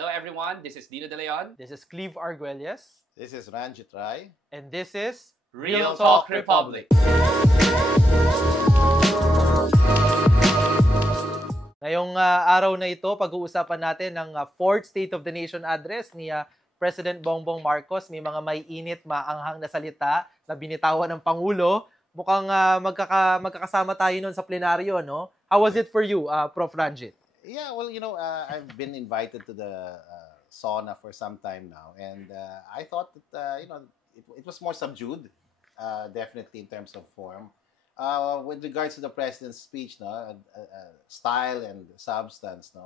Hello everyone, this is Dino De Leon. This is Cleve Arguelles. This is Ranjit Rai. And this is Real Talk Republic. Ngayong araw na ito, pag-uusapan natin ang 4th State of the Nation address ni President Bongbong Marcos. May mga may init, maanghang na salita na binitawan ng Pangulo. Mukhang magkakasama tayo nun sa plenaryo, no? How was it for you, Prof. Ranjit? Yeah, well, I've been invited to the sauna for some time now, and I thought that it was more subdued, definitely in terms of form. With regards to the president's speech, style and substance,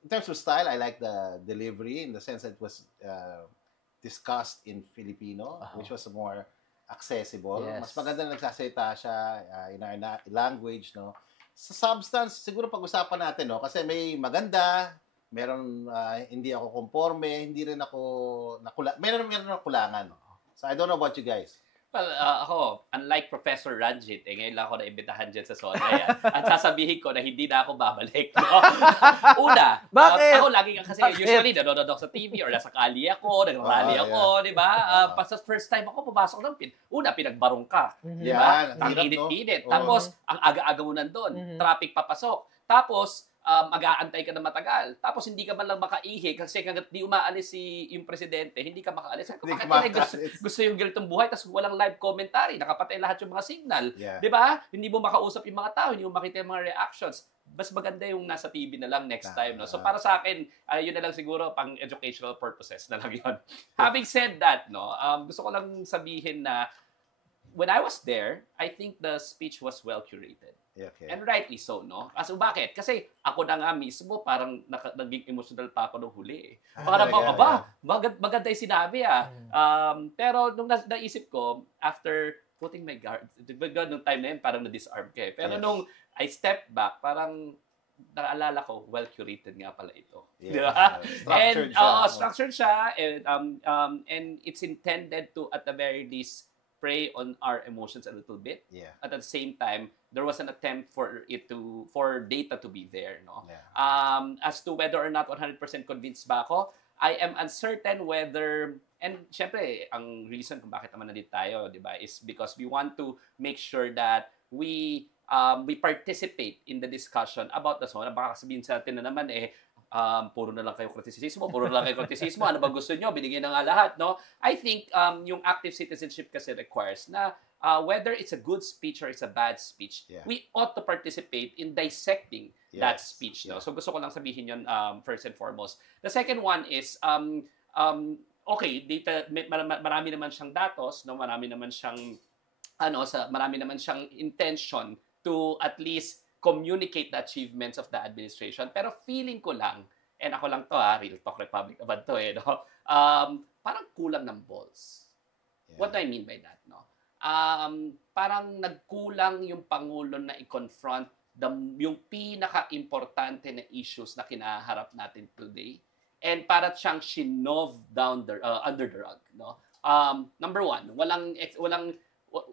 in terms of style, I like the delivery in the sense that it was discussed in Filipino, which was more accessible. Yes. Mas maganda na nagsasalita siya in our language, no? Sa substance, siguro pag-usapan natin, no? Kasi may maganda, meron hindi ako conforme, hindi rin ako meron ako kulangan. So I don't know about you guys. Well, ako, unlike Professor Ranjit, ngayon lang ako naimbitahan dyan sa sauna yan. At sasabihin ko na hindi na ako babalik. No? Una, Bakit? Ako lagi kasi usually nanonood ako sa TV or nasa kali ako, nagrally ako, di ba? Pas first time ako pumasok ng una, pinagbarong ka. Di ba? Ang init-init. Tapos, ang aga-aga mo nandun. Traffic papasok. Tapos, mag-aantay ka na matagal. Tapos hindi ka man lang makaihi kasi hanggat di umaalis yung presidente, hindi ka makaalis. Gusto yung ganitong buhay tapos walang live commentary. Nakapatay lahat yung mga signal. Yeah. Di ba? Hindi mo makausap yung mga tao, hindi mo makita yung mga reactions. Mas maganda yung nasa TV na lang next time. No? So para sa akin, yun na lang siguro pang educational purposes na lang yun. Having said that, gusto ko lang sabihin na when I was there, I think the speech was well curated. Okay. And rightly so, no? Kasi bakit? Kasi ako na nga mismo, parang naging emotional pa ako nung huli. Parang, maganda yung sinabi, pero nung naisip ko, after putting my guard, nung time na yun, parang na-disarm ka. Pero nung I stepped back, parang naalala ko, well-curated nga pala ito. Yeah. Diba? Structured siya. And it's intended to, at the very least, prey on our emotions a little bit. Yeah. At the same time, there was an attempt for data to be there, no? Yeah. As to whether or not 100% convinced ba ako, I am uncertain whether, and syempre, ang reason kung bakit naman nandito tayo, di ba, is because we want to make sure that we participate in the discussion about the zone. Baka sabihin sa atin na naman, puro na lang kayo kritisismo, ano ba gusto nyo, binigyan na nga lahat, no? I think yung active citizenship kasi requires na whether it's a good speech or it's a bad speech, we ought to participate in dissecting that speech, no? So gusto ko lang sabihin yun first and foremost. The second one is, okay, data, marami naman siyang datos, no? Marami naman siyang intention to at least communicate the achievements of the administration. Pero feeling ko lang, and ako lang to Real Talk Republic naman to no? Parang kulang ng balls. Yeah. What do I mean by that, no? Parang nagkulang yung Pangulo na i-confront yung pinaka-importante na issues na kinaharap natin today. And para siyang shinove down under the rug, no? Number one,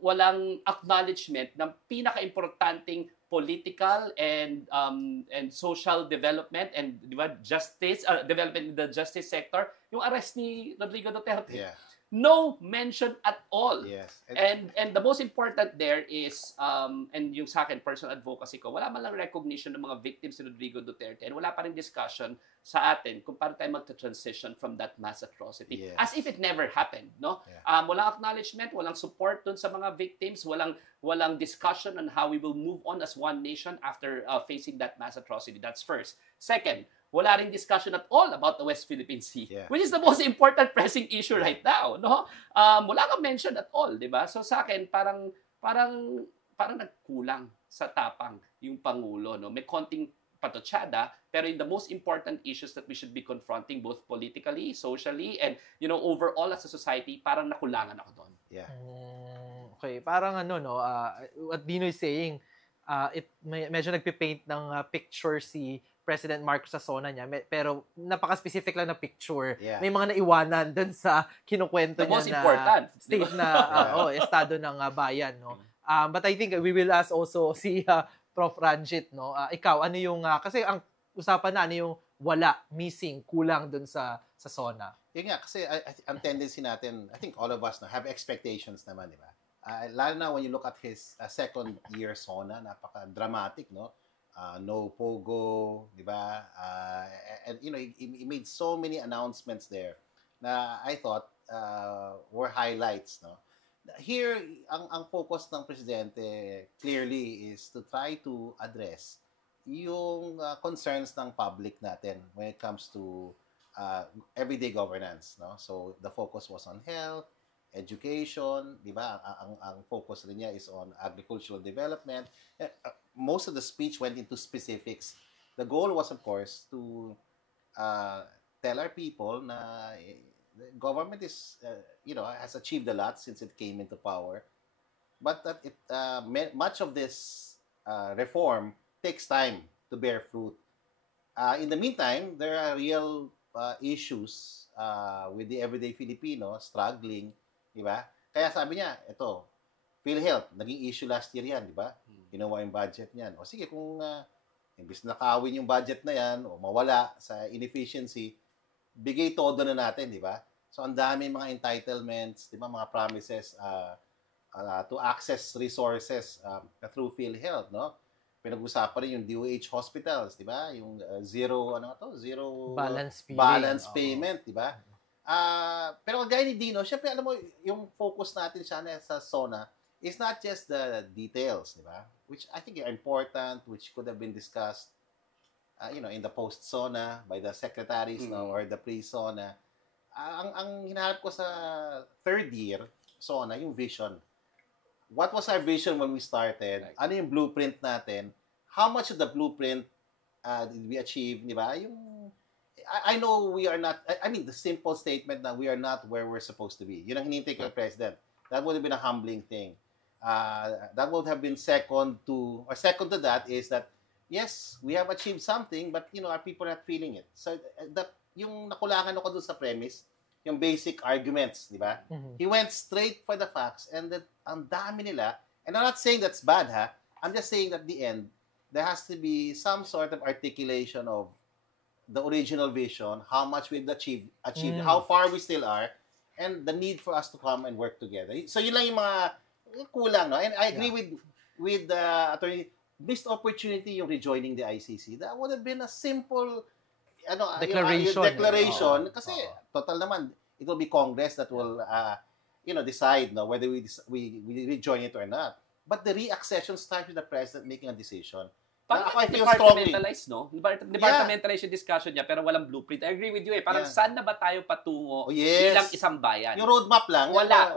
walang acknowledgement ng pinaka-importanting political and social development and justice development in the justice sector, yung arrest ni Rodrigo Duterte. Yeah. No mention at all. Yes. And the most important there is and yung sa akin personal advocacy ko, wala man lang recognition ng mga victims ni Rodrigo Duterte and wala pa rin discussion sa atin kung paano tayo magta-transition from that mass atrocity. Yes. As if it never happened, no? Yeah. Walang acknowledgement, walang support dun sa mga victims, walang discussion on how we will move on as one nation after facing that mass atrocity. That's first. Second, wala ring discussion at all about the West Philippine Sea, which is the most important pressing issue right now, no? Wala kang mention at all, di ba? So sa akin, parang nagkulang sa tapang yung Pangulo, no? May konting patotsada, pero in the most important issues that we should be confronting both politically, socially, and overall as a society, parang nakulangan ako doon. Yeah. Okay, parang what Dino is saying, medyo nagpipaint ng picture si President Marcos sa zona niya, pero napaka-specific lang na picture. Yeah. May mga naiwanan dun sa kinukwento niya most important, state na estado ng bayan, no? But I think we will ask also si Prof. Ranjit, no? Ikaw, ano yung kasi ang usapan na ano yung missing, kulang dun sa SONA. Yun nga, kasi ang tendency natin, I think all of us have expectations naman, di ba? Lalo na when you look at his second year SONA, napaka-dramatic, no? No Pogo, di ba? And, he made so many announcements there na I thought were highlights, no? Here, ang focus ng presidente clearly is to try to address yung concerns ng public natin when it comes to everyday governance, no? So the focus was on health, education, di ba? Ang focus rin niya is on agricultural development. Most of the speech went into specifics. The goal was, of course, to tell our people na the government is, has achieved a lot since it came into power, but that much of this reform takes time to bear fruit. In the meantime, there are real issues with the everyday Filipino struggling, di ba? Kaya sabi niya, ito, PhilHealth, naging issue last year yan, di ba? Ginawa yung budget niyan. O sige, kung imbis na nakawin yung budget na yan, o mawala sa inefficiency, bigay todo na natin, di ba? So, ang dami mga entitlements, di ba, mga promises to access resources through PhilHealth, no? Pinag-usapan rin yung DOH hospitals, di ba? Yung zero balance payment, di ba? Pero gaya ni Dino, syempre, alam mo, yung focus natin sa SONA is not just the details, di ba? Which I think are important, which could have been discussed, in the post-SONA by the secretaries, no, or the pre-SONA. Ang hinahanap ko sa third year SONA, yung vision. What was our vision when we started? Ano yung blueprint natin? How much of the blueprint did we achieve, di ba? I know we are not, I mean, the simple statement that we are not where we're supposed to be. Yun ang hinintay ko ng President. That would have been a humbling thing. That would have been second to that is that, yes, we have achieved something, but, our people are not feeling it. So, yung nakulangan ako doon sa premise, yung basic arguments, di ba? Mhm. He went straight for the facts and that ang dami nila. And I'm not saying that's bad, ha? I'm just saying that at the end, there has to be some sort of articulation of the original vision, how much we've achieved, how far we still are, and the need for us to come and work together. So yun lang yung mga kulang, no? And I agree with the attorney, missed opportunity yung rejoining the ICC. That would have been a simple declaration. Kasi total naman, it will be Congress that will decide whether we rejoin it or not. But the reaccession starts with the President making a decision. Parang departmentalize, no? Departmentalize yung discussion niya, pero walang blueprint. I agree with you Parang saan na ba tayo patungo bilang isang bayan? Yung roadmap lang. Wala.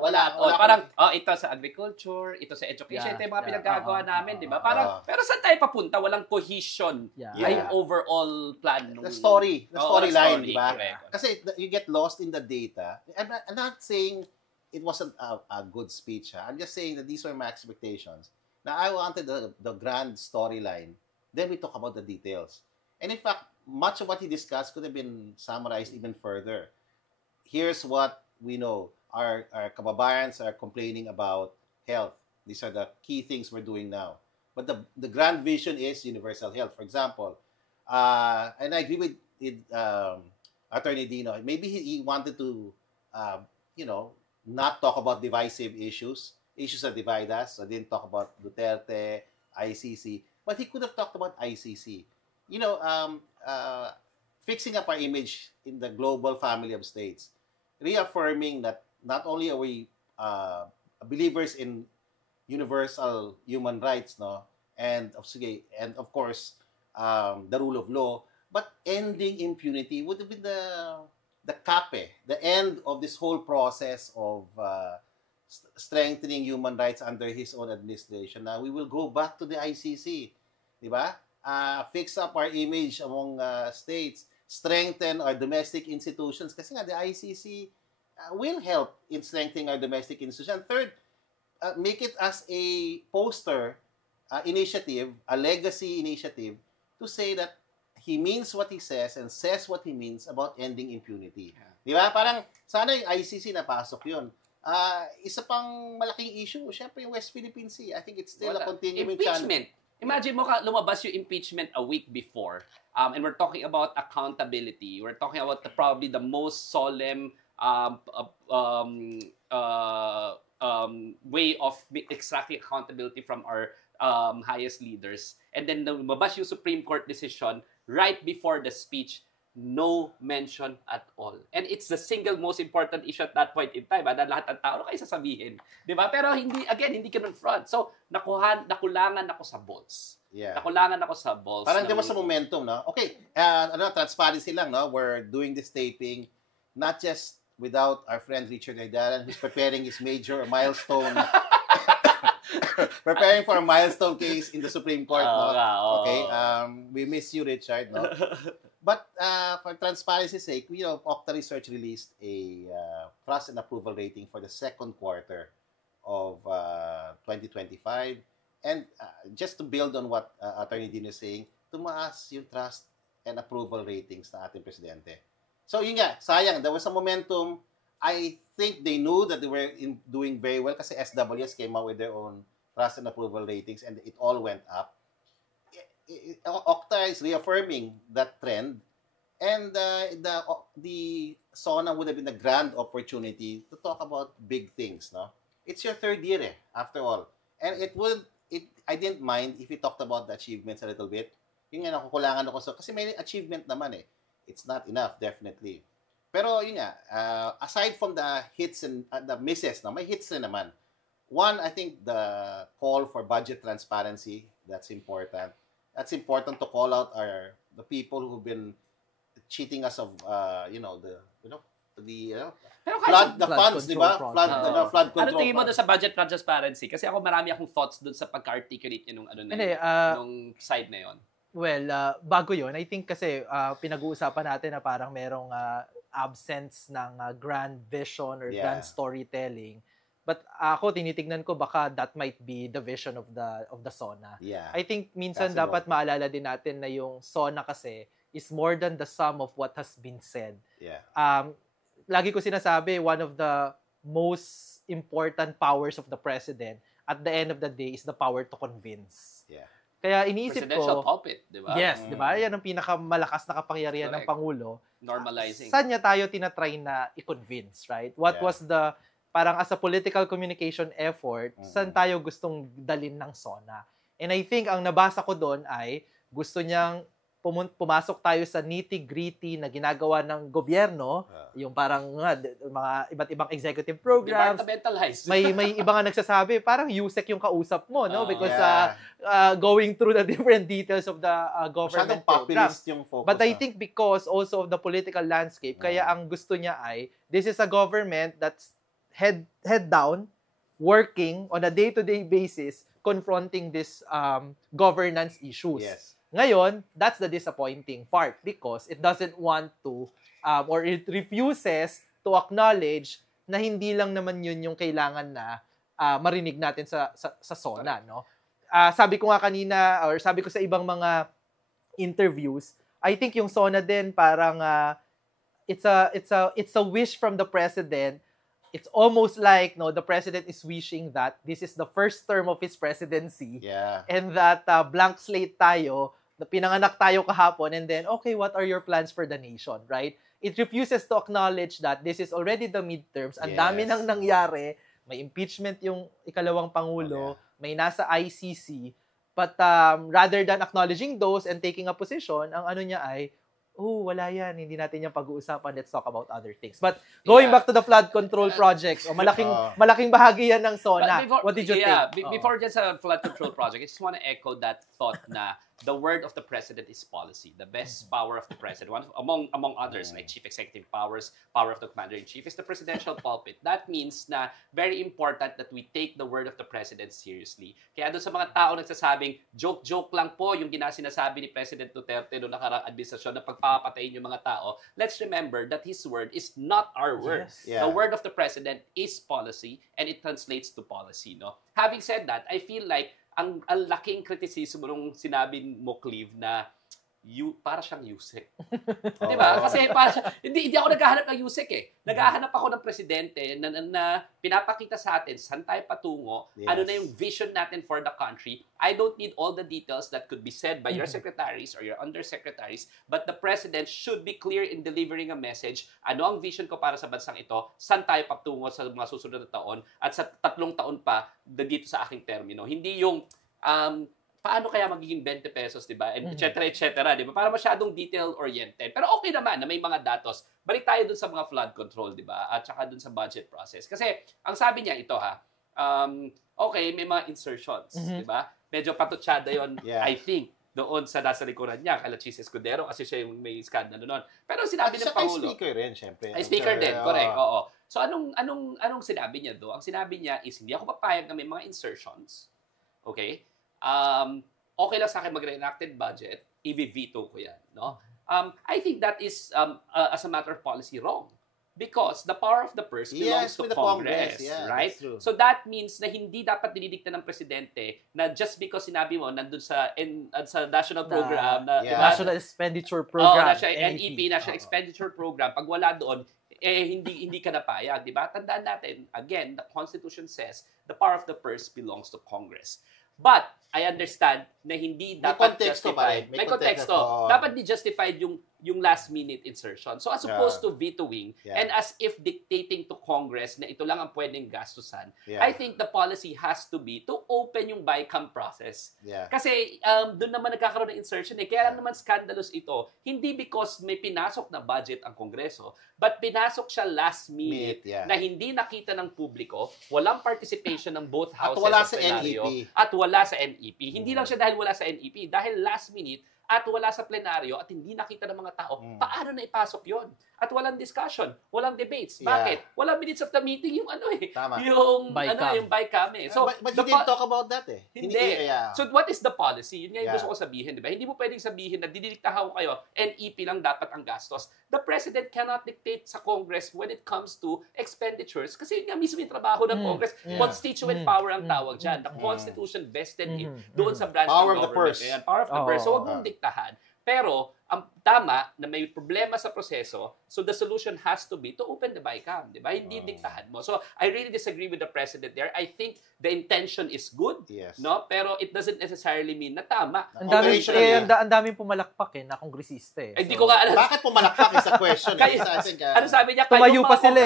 Parang, ito sa agriculture, ito sa education, ito yung mga pinagagawa namin, di ba? Parang, pero saan tayo papunta? Walang cohesion. Ay overall plan. The storyline, di ba? Correct. Kasi you get lost in the data. I'm not saying it wasn't a good speech. I'm just saying that these were my expectations. Now, I wanted the grand storyline. Then we talk about the details. And in fact, much of what he discussed could have been summarized even further. Here's what we know. Our kababayans are complaining about health. These are the key things we're doing now. But the grand vision is universal health. For example, and I agree with Attorney Dino. Maybe he wanted to, not talk about divisive issues that divide us. So I didn't talk about Duterte, ICC, but he could have talked about ICC. Fixing up our image in the global family of states, reaffirming that not only are we believers in universal human rights, no, and of course the rule of law, but ending impunity would have been the cape, the end of this whole process of strengthening human rights under his own administration. Now, we will go back to the ICC, di ba? Fix up our image among states, strengthen our domestic institutions, kasi nga the ICC will help in strengthening our domestic institutions. Third, make it as a poster initiative, a legacy initiative, to say that he means what he says and says what he means about ending impunity. Di ba? Parang, sana yung ICC napasok yun. Isa pang malaking issue, syempre yung West Philippine Sea. I think it's still a continuing challenge. Impeachment. Imagine mo lumabas yung impeachment a week before, and we're talking about accountability. We're talking about probably the most solemn way of extracting accountability from our highest leaders. And then lumabas yung Supreme Court decision right before the speech. No mention at all. And it's the single most important issue at that point in time. Na lahat ng tao, ano kayo sasabihin? Di ba? Pero hindi ka nun front. So, nakulangan ako sa balls. Yeah. Nakulangan ako sa balls. Parang di mo sa momentum, no? Okay, transparency lang, no? We're doing this taping not just without our friend Richard Aydaran, who's preparing his major milestone preparing for a milestone case in the Supreme Court, no? Okay, we miss you, Richard, no? But for transparency's sake, Okta Research released a trust and approval rating for the second quarter of 2025. And just to build on what Attorney Dino is saying, tumaas yung trust and approval ratings ng ating presidente. So yun nga, sayang, there was a momentum. I think they knew that they were doing very well kasi SWS came out with their own trust and approval ratings and it all went up. Okta is reaffirming that trend, and the SONA would have been a grand opportunity to talk about big things, no? It's your third year, after all. And I didn't mind if we talked about the achievements a little bit. Yung nga, nakukulangan ako kasi may achievement naman It's not enough, definitely. Pero yun nga, aside from the hits and the misses, may hits na naman. One, I think the call for budget transparency, that's important. That's important to call out the people who've been cheating us of the funds, di ba? Flood control. Ano tingin mo doon sa budget transparency? Kasi ako marami akong thoughts doon sa pagka-articulate niya nung side na yon. Well, bago yon, I think kasi pinag-uusapan natin na parang merong absence ng grand vision or grand storytelling. But ako tinitingnan ko baka that might be the vision of the SONA. Yeah. I think minsan dapat maalala din natin na yung SONA kasi is more than the sum of what has been said. Yeah. Lagi ko sinasabi, one of the most important powers of the president at the end of the day is the power to convince. Yeah. Kaya iniisip Presidential ko, pulpit, di ba? yes, di ba? Yan ang pinakamalakas na kapangyarihan ng Pangulo. Normalizing. Saan niya tayo tinatry na i-convince, right? What was the, parang as a political communication effort, saan tayo gustong dalin ng SONA? And I think ang nabasa ko doon ay gusto niyang pumasok tayo sa nitty-gritty na ginagawa ng gobyerno, yung parang mga iba't ibang executive programs. Departmentalized. may iba nga nagsasabi, parang USEC yung kausap mo, no? Because going through the different details of the government programs. Yung focus, But I think because also of the political landscape, kaya ang gusto niya ay, this is a government that's head down, working on a day-to-day basis, confronting this governance issues. Yes. Ngayon, that's the disappointing part because it doesn't want to or it refuses to acknowledge na hindi lang naman yun yung kailangan na marinig natin sa SONA, no? Sabi ko nga kanina or sabi ko sa ibang mga interviews, I think yung SONA din parang it's a wish from the president. It's almost like the president is wishing that this is the first term of his presidency. Yeah. And that blank slate tayo, na pinanganak tayo kahapon, and then, okay, what are your plans for the nation, right? It refuses to acknowledge that this is already the midterms. Ang dami nang nangyari. May impeachment yung ikalawang Pangulo. May nasa ICC. But rather than acknowledging those and taking a position, ang ano niya ay, wala yan. Hindi natin yung pag-uusapan. Let's talk about other things. But going back to the flood control project, malaking bahagi yan ng SONA. What did you think? Before just a flood control project, I just want to echo that thought na the word of the president is policy. The best power of the president, among others, like chief executive powers, power of the commander-in-chief, is the presidential pulpit. That means na very important that we take the word of the president seriously. Kaya doon sa mga tao nagsasabing, joke lang po yung sinasabi ni President Duterte noong nakaraang administrasyon na pagpapatayin yung mga tao, let's remember that his word is not our word. Yes. Yeah. The word of the president is policy and it translates to policy. No? Having said that, I feel like ang laking kritisismo nung sinabi mo, Cleve, na para siyang Yusek. Di ba? Kasi hindi ako naghahanap ng Yusek eh. Naghahanap ako ng presidente na pinapakita sa atin saan tayo patungo, ano na yung vision natin for the country. I don't need all the details that could be said by your secretaries or your undersecretaries, but the president should be clear in delivering a message. Ano ang vision ko para sa bansang ito, saan tayo patungo sa mga susunod na taon, at sa 3 taon pa dito sa aking termino. Hindi yung paano kaya magiging 20 pesos, di ba? Et cetera, di ba? Para masyadong detail-oriented. Pero okay naman na may mga datos. Balik tayo dun sa mga flood control, di ba? At saka dun sa budget process. Kasi, ang sabi niya, ito okay, may mga insertions, di ba? Medyo patutsada yon I think, doon sa nasa likuran niya, kala Chis Escudero, kasi siya yung may skandalo noon. Pero sinabi ng Pangulo. Ay, speaker rin, syempre. Ay, speaker din, correct, oo. So, anong sinabi niya doon? Ang sinabi niya is, hindi ako papayag na may mga insertions, okay? Okay lang sa akin mag-reenacted budget, i-veto ko yan, no? I think that is, as a matter of policy, wrong. Because the power of the purse belongs to Congress, right? So that means na hindi dapat dinidikta ng presidente na just because sinabi mo nandun sa national program, National Expenditure Program, NEP, National Expenditure Program, pag wala doon, hindi ka napayag, di ba? Tandaan natin, again, the Constitution says the power of the purse belongs to Congress. But I understand na hindi dapat justified. May konteksto. Dapat di justified yung last minute insertion. So as opposed to vetoing and as if dictating to Congress na ito lang ang pwedeng gastusan, I think the policy has to be to open yung BICAM process. Kasi doon naman nagkakaroon ng insertion Kaya lang naman scandalous ito, hindi because may pinasok na budget ang Kongreso, but pinasok siya last minute na hindi nakita ng publiko, walang participation ng both houses at wala sa plenaryo, NEP. At wala sa NEP. Hindi lang siya dahil wala sa NEP, dahil last minute at wala sa plenaryo at hindi nakita ng mga tao, paano na ipasok yon? At walang discussion, walang debates. Bakit? Walang minutes of the meeting yung yung BICAM So, but you didn't talk about that Hindi. So, what is the policy? Yun nga yung gusto ko sabihin, di ba? Hindi mo pwedeng sabihin na didiktahan ko kayo, NEP lang dapat ang gastos. The President cannot dictate sa Congress when it comes to expenditures kasi yun nga mismo yung trabaho ng Congress. Constituent power ang tawag dyan. The Constitution vested doon sa branch power ng government. Power of the purse. So, huwag mong diktahan. Pero, ang tama na may problema sa proseso, so the solution has to be to open the BICAM, di ba? Hindi diktahan mo. So, I really disagree with the President there. I think the intention is good, no? Pero it doesn't necessarily mean na tama. Ang daming pumalakpak na kongresista Hindi ko nga alam. Bakit pumalakpak is a question? Ano sabi niya? Tumayo pa sila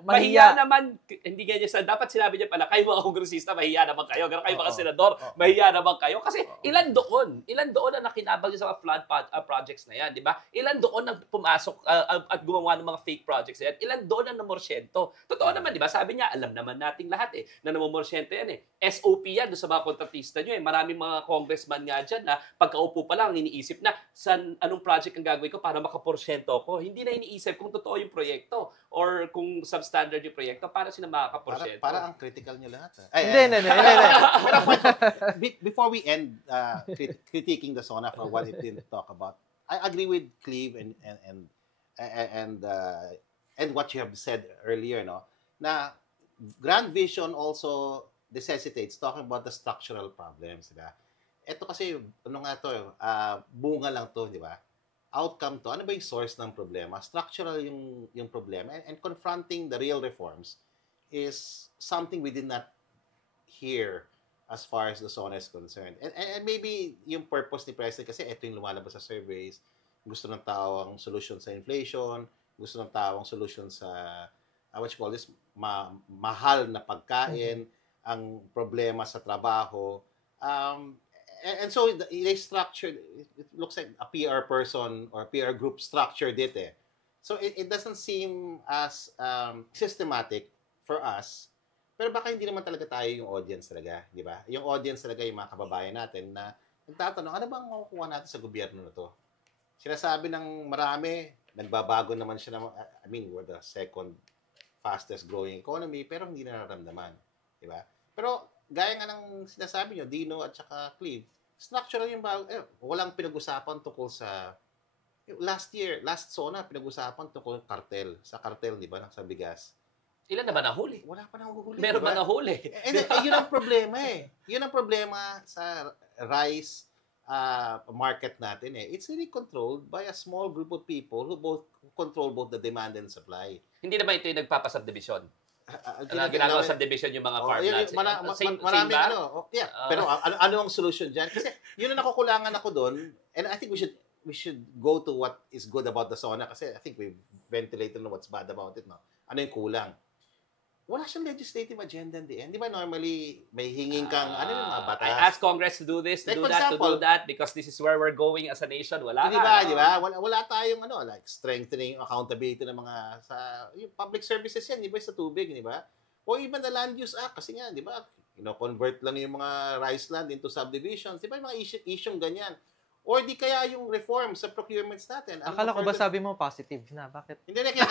mahiya naman. Hindi ganyan dapat sinabi niya pala, kayo mga kongresista, mahiya naman kayo. Kayo mga senador, mahiya naman kayo. Kasi ilan doon ang nakinabag sa mga flood projects na yan, di ba? Ilan doon ang pumasok at gumawa ng mga fake projects na yan? Ilan doon ang namorsyento? Totoo naman, di ba? Sabi niya, alam naman nating lahat na namomorsyento yan SOP yan doon sa mga kontratista nyo Maraming mga congressman nga dyan na pagkaupo pa lang, iniisip na anong project ang gagawin ko para makaporsyento ko. Hindi na iniisip kung totoo yung proyekto or kung substandard yung proyekto para sila makakaporsyento. Para ang critical nyo lahat. Hindi. Before we end critiquing the SONA for what it didn't talk about, I agree with Cleve and what you have said earlier, no? Na Grand Vision also necessitates talking about the structural problems, di ba? Ito kasi, bunga lang to, di ba? Outcome to, ano ba yung source ng problema? Structural yung problema. And confronting the real reforms is something we did not hear as far as the SONA is concerned. And maybe yung purpose ni President kasi ito yung lumalabas sa surveys, gusto ng tao ang solution sa inflation, gusto ng tao ang solution sa what you call this, mahal na pagkain, ang problema sa trabaho. And so they structured, it looks like a PR person or PR group structured it So it doesn't seem as systematic for us. Pero baka hindi naman talaga tayo yung audience talaga, di ba? Yung audience talaga yung mga kababayan natin na nagtatanong, ano bang makukuha natin sa gobyerno na to? Sinasabi ng marami, nagbabago naman siya we're the second fastest growing economy, pero hindi nararamdaman, di ba? Pero gaya nga ng sinasabi nyo, Dino at saka Cleve, structural yung bago, walang pinag-usapan tungkol sa last SONA, pinag-usapan tungkol sa cartel, di ba, sa bigas. Ilan na ba nahuli? Wala pa nahuli. Meron ba nahuli? Yun ang problema Yun ang problema sa rice, market natin it's really controlled by a small group of people who control both the demand and supply. Hindi naman ito yung nagpapasubdivision. Ginagawa subdivision yung mga Oh, farmlands. Maraming ba? yeah. Pero ano ang solution diyan? Kasi yun ang nakukulangan ako doon, and I think we should go to what is good about the SONA kasi I think we've ventilated on what's bad about it, no. Ano yung kulang? Wala siyang legislative agenda in the end. Di ba normally may hinging kang ano yung mga batas? I asked Congress to do this, to do that, to do that because this is where we're going as a nation. Wala Di ba? Wala tayong like strengthening accountability ng mga sa yung public services yan, di ba, sa tubig, di ba? O even the Land Use Act kasi nga, di ba? Convert lang yung mga rice land into subdivisions. Di ba yung mga issue ganyan? Or di kaya yung reform sa procurements natin. Akala ko ba sabi mo positive na? Bakit? Hindi na kaya.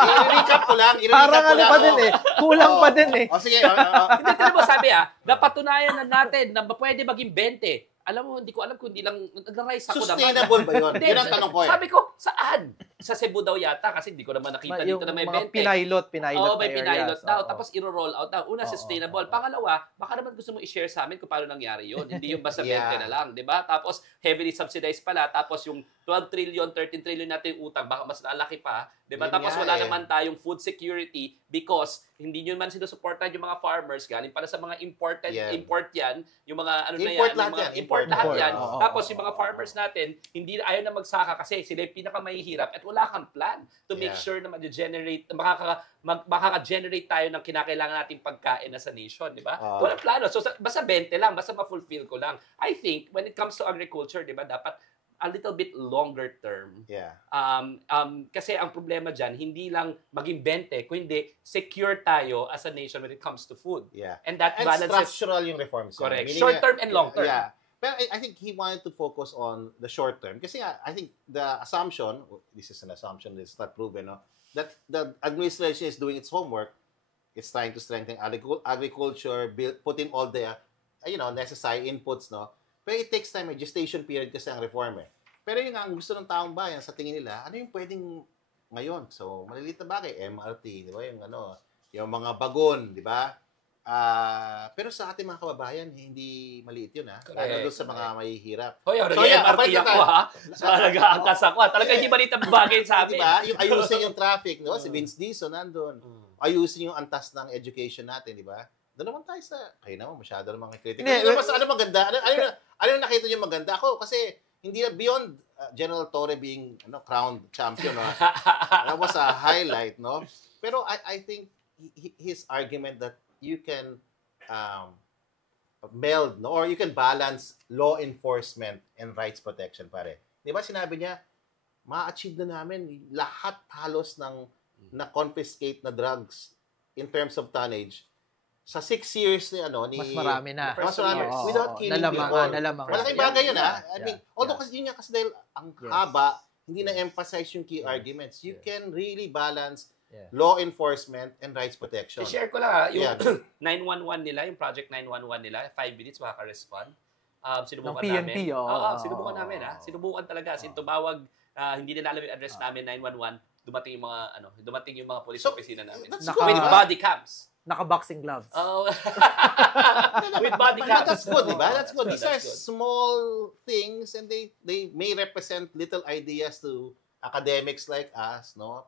I-recap ko lang. Parang ano pa din Kulang pa din O sige. Hindi, tinan mo sabi napatunayan na natin na pwede maging 20. Alam mo, hindi ko alam kung hindi lang nag-rise ako naman. Sustainable ba yun? Yun ang tanong ko Sabi ko, saan? Sa Cebu daw yata kasi hindi ko naman nakita dito na may 20. Pinilot Oo, may pinilot daw. Oo. Tapos i-roll out daw. Una, sustainable. Pangalawa, baka naman gusto mo i-share sa amin kung paano nangyari yun. Hindi yung basta 20 na lang, di ba? Tapos heavily subsidized pala. Tapos yung 12 trillion, 13 trillion natin yung utang, baka mas lalaki pa. Di ba? Tapos wala naman tayong food security because hindi nyo man sinusuportan yung mga farmers. Galing pala sa mga import yan. Yung mga ano na yan. Import lahat yan. Tapos yung mga farmers natin, hindi ayaw na magsaka kasi sila yung pinakamahihirap at wala kang plan to make sure na makaka-generate tayo ng kinakailangan nating pagkain as a nation, di ba? Walang plano. So, basta 20 lang, basta ma-fulfill ko lang. I think, when it comes to agriculture, di ba, dapat a little bit longer term. Yeah. Kasi ang problema dyan, hindi lang maging 20, kundi secure tayo as a nation when it comes to food. Yeah. And that and balances... structural yung reforms. Correct. Short term and long term. Yeah. But I think he wanted to focus on the short term. Kasi I think the assumption, this is an assumption, it's not proven, no? That the administration is doing its homework. It's trying to strengthen agriculture, put in all the necessary inputs, no? Pero it takes time, gestation period kasi ang reform Pero yun nga, ang gusto ng taong bayan sa tingin nila, ano yung pwedeng ngayon? So, maliliit na bagay, MRT, di ba? Yung mga bagon, di ba? Pero sa ating mga kababayan, hindi maliit yun, ha? Lalo doon sa mga mahihirap. Hoy, MRT ako, ha? Nag-aangkas ako, ha? Talaga hindi maliit ang bagay sa amin. Di ba? Yung ayusin yung traffic, no? Si Vince Dizon nandun. Ayusin yung antas ng education natin, di ba? Doon naman tayo sa, kayo naman, masyado naman critical. Ano maganda? Ano yung nakita nyo maganda? Ako, kasi, hindi na beyond General Torre being crowned champion, no? That was a highlight, no? Pero I think his argument that you can meld, no? Or you can balance law enforcement and rights protection, pare. Di ba sinabi niya, ma-achieve na namin lahat halos ng na-confiscate na drugs in terms of tonnage sa 6 years ni mas marami na. Mas marami. Without killing people. Nalamang. Malaking bagay yun, ha? I mean, although kasi yun nga, kasi dahil ang haba, hindi na-emphasize yung key arguments. You can really balance law enforcement and rights protection. I-share ko lang, ha? Yung 911 nila, yung Project 911 nila, 5 minutes makaka-respond. Sinubukan namin. Sinubukan namin, ha? Sinubukan talaga. Tumawag, hindi nila alam yung address namin, 911. Dumating yung mga police opisina namin. With body cams. Naka-boxing gloves. Oh. With body cams. That's good, diba? That's good. These are small things and they may represent little ideas to academics like us, no?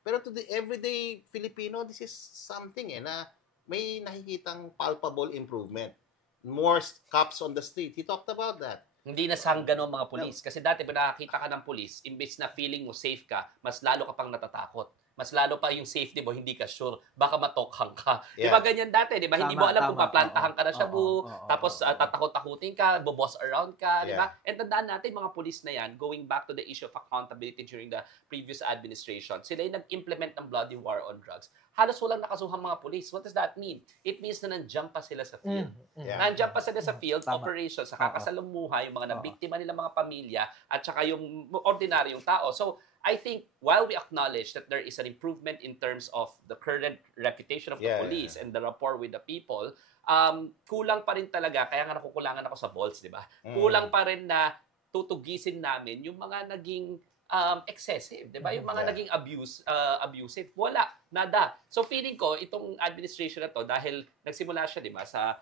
Pero to the everyday Filipino, this is something na may nakikitang palpable improvement. More cops on the street. He talked about that. Hindi na sangga ng mga pulis. Kasi dati, pag nakakita ka ng pulis, imbes na feeling mo safe ka, mas lalo ka pang natatakot. Mas lalo pa yung safety mo, hindi ka sure. Baka matokhang ka. Di ba ganyan dati? Di ba? Hindi mo alam kung paplantahan ka na siya tapos tatakot-takutin ka, boboss around ka. Di ba? And tandaan natin, mga pulis na yan, going back to the issue of accountability during the previous administration, sila yung nag-implement ng bloody war on drugs. Halos walang nakasuhang mga pulis. What does that mean? It means na nandiyan pa sila sa field. Nandiyan pa sila sa field, operations, sa kakasalumuha, yung mga nabiktima nila mga pamilya, at saka yung ordinaryong tao. So, I think while we acknowledge that there is an improvement in terms of the current reputation of the police and the rapport with the people, kulang pa rin talaga, kaya nga nakukulangan ako sa bolts, di ba? Kulang pa rin na tutugisin namin yung mga naging excessive, di ba? Yung mga naging abusive. Wala, nada. So feeling ko, itong administration na to, dahil nagsimula siya, di ba, sa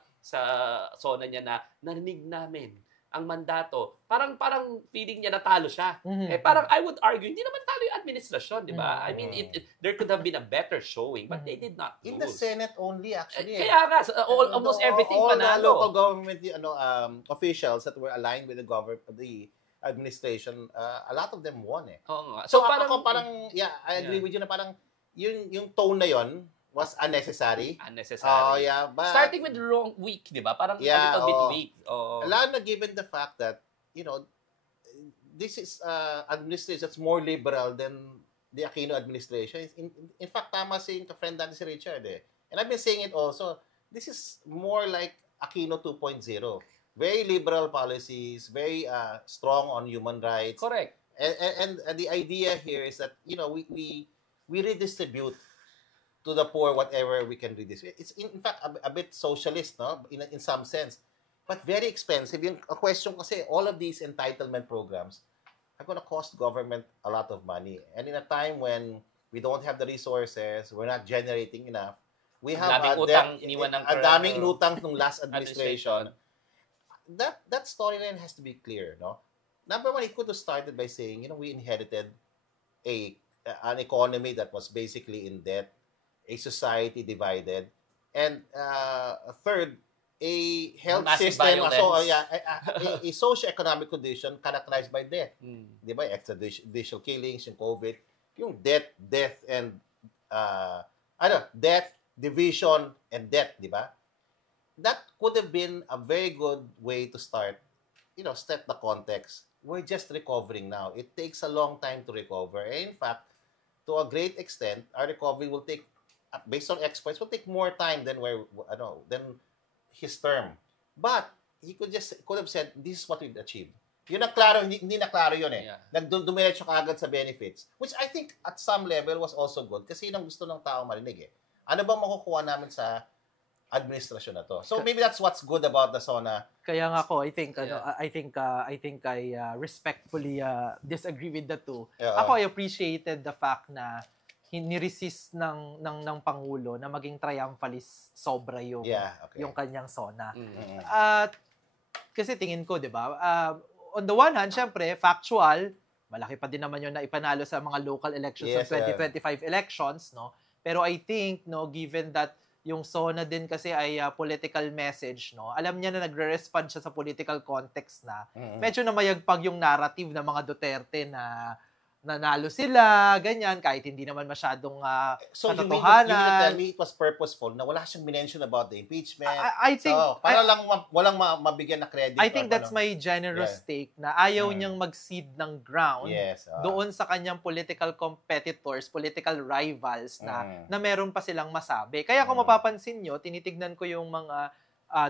SONA niya na narinig namin ang mandato, parang feeling niya natalo siya. Mhm. Parang I would argue, hindi naman talo yung administrasyon, di ba? I mean, Mhm. there could have been a better showing, but they did not In the lose. Senate only, actually. Kaya nga, almost everything all the panalo. local government officials that were aligned with the administration, a lot of them won eh. Oo nga. So parang yeah, I agree with you na parang yung tone na yon was unnecessary. Unnecessary. Oh, yeah, but Starting with the wrong week, di ba? Parang Yeah, a little bit oo. weak. Oh. lalo na given the fact that, this is administration that's more liberal than the Aquino administration. In fact, tama si friend natin si Richard eh. And I've been saying it also, this is more like Aquino 2.0. Very liberal policies, very strong on human rights. Correct. And the idea here is that, we redistribute to the poor whatever we can redistribute. It's in fact a bit socialist, no? In some sense. But very expensive. Yung question kasi, all of these entitlement programs are going to cost government a lot of money. And in a time when we don't have the resources, we're not generating enough, we have a daming inutang nung last administration. That storyline has to be clear, no? Number one, it could have started by saying, we inherited an economy that was basically in debt, a society divided, and third, a health Massive system, violence. a socio-economic condition characterized by death. Mm. Di ba? Extrajudicial killings, yung COVID, yung death, and death, division, and death, di ba? That could have been a very good way to start, set the context. We're just recovering now. It takes a long time to recover. And in fact, to a great extent, our recovery will take, based on experts, will take more time than his term. But he could have said, this is what we've achieved. Yun ang klaro, hindi na klaro yun eh. Yeah. Dumiretso ka agad sa benefits. Which I think at some level was also good kasi yun ang gusto ng tao marinig eh. Ano bang makukuha namin sa administrasyon na to? So maybe that's what's good about the SONA. Kaya nga ako, I think Yeah. I respectfully disagree with the two. Yeah. Ako, I appreciated the fact na niresist ng Pangulo na maging triumphalist sobra yung kanyang SONA. Mm. At kasi tingin ko, 'di ba? On the one hand, syempre, factual, malaki pa din naman 'yon na ipanalo sa mga local elections Yes, ng 2025 elections, no? Pero I think, no, given that yung SONA din kasi ay political message, no? Alam niya na nagre-respond siya sa political context na medyo namayagpag yung narrative ng mga Duterte na nanalo sila, ganyan, kahit hindi naman masyadong So you mean katotohanan. tell me it was purposeful na wala siyang mention about the impeachment? I think, para lang walang mabigyan na credit. I think that's my generous take na ayaw niyang mag-cede ng ground doon sa kanyang political competitors, political rivals na meron pa silang masabi. Kaya kung mapapansin nyo, tinitignan ko yung mga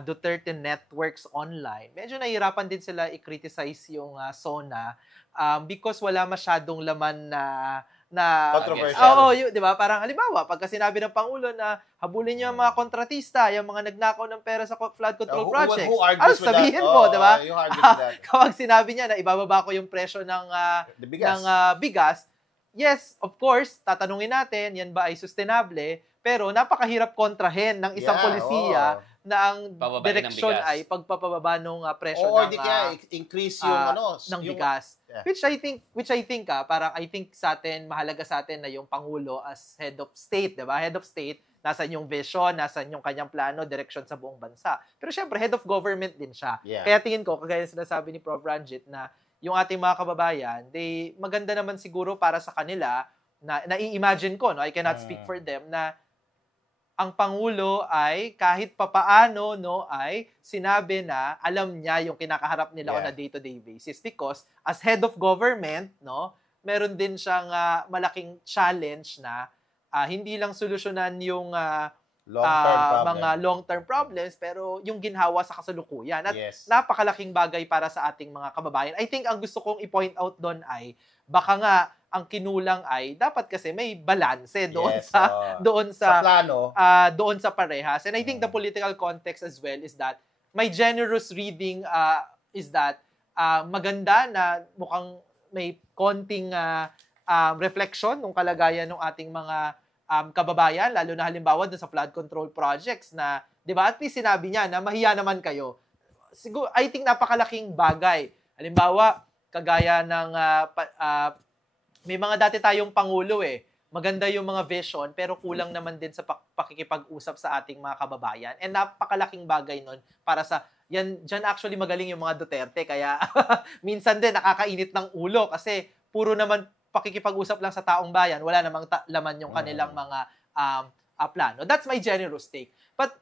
Duterte networks online. Medyo nahihirapan din sila i-criticize yung SONA because wala masyadong laman na controversial. Oo, di ba? Parang halimbawa, pagka sinabi ng Pangulo na habulin niyo ang mga kontratista, yung mga nagnakaw ng pera sa flood control projects. Who argues with sabihin that? mo, di ba? You argue with that. Kapag sinabi niya na ibababa ko yung presyo ng bigas, yes, of course, tatanungin natin, yan ba ay sustainable? Pero napakahirap kontrahen ng isang polisiya na ang direksyon ay pagpapababa ng presyo or di kaya increase yung ng bigas. Which I think parang I think sa atin, mahalaga sa atin na yung Pangulo as head of state, 'di ba? Head of state, nasan yung vision, nasan yung kanyang plano, direksyon sa buong bansa. Pero syempre head of government din siya. Yeah. Kaya tingin ko, kagaya sinasabi ni Prof. Ranjit, na yung ating mga kababayan, maganda naman siguro para sa kanila na nai-imagine ko, no, I cannot speak for them, na ang Pangulo ay kahit papaano, no, ay sinabi na alam niya yung kinakaharap nila on a day-to-day basis because as head of government, no, meron din siyang malaking challenge na hindi lang solusyonan yung mga long-term problems, pero yung ginhawa sa kasalukuyan. At napakalaking bagay para sa ating mga kababayan. I think ang gusto kong i-point out doon ay baka nga ang kinulang ay dapat kasi may balanse doon sa plano, doon sa parehas. And I think the political context as well is that my generous reading is that maganda na mukhang may konting reflection ng kalagayan ng ating mga kababayan, lalo na halimbawa dun sa flood control projects na, di ba, at least sinabi niya na mahiya naman kayo. siguro, I think napakalaking bagay. Halimbawa, kagaya ng, may mga dati tayong Pangulo maganda yung mga vision, pero kulang naman din sa pakikipag-usap sa ating mga kababayan. And napakalaking bagay nun para sa, dyan actually magaling yung mga Duterte, kaya minsan din nakakainit ng ulo kasi puro naman pakikipag-usap lang sa taong bayan, wala namang laman yung kanilang mga plano. That's my generous take. But,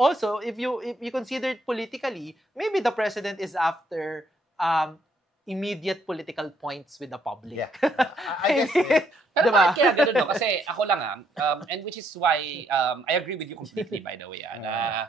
also, if you consider it politically, maybe the president is after immediate political points with the public. Yeah. I guess, Pero bakit kaya ganun, no? Kasi ako lang, and which is why, I agree with you completely, by the way, na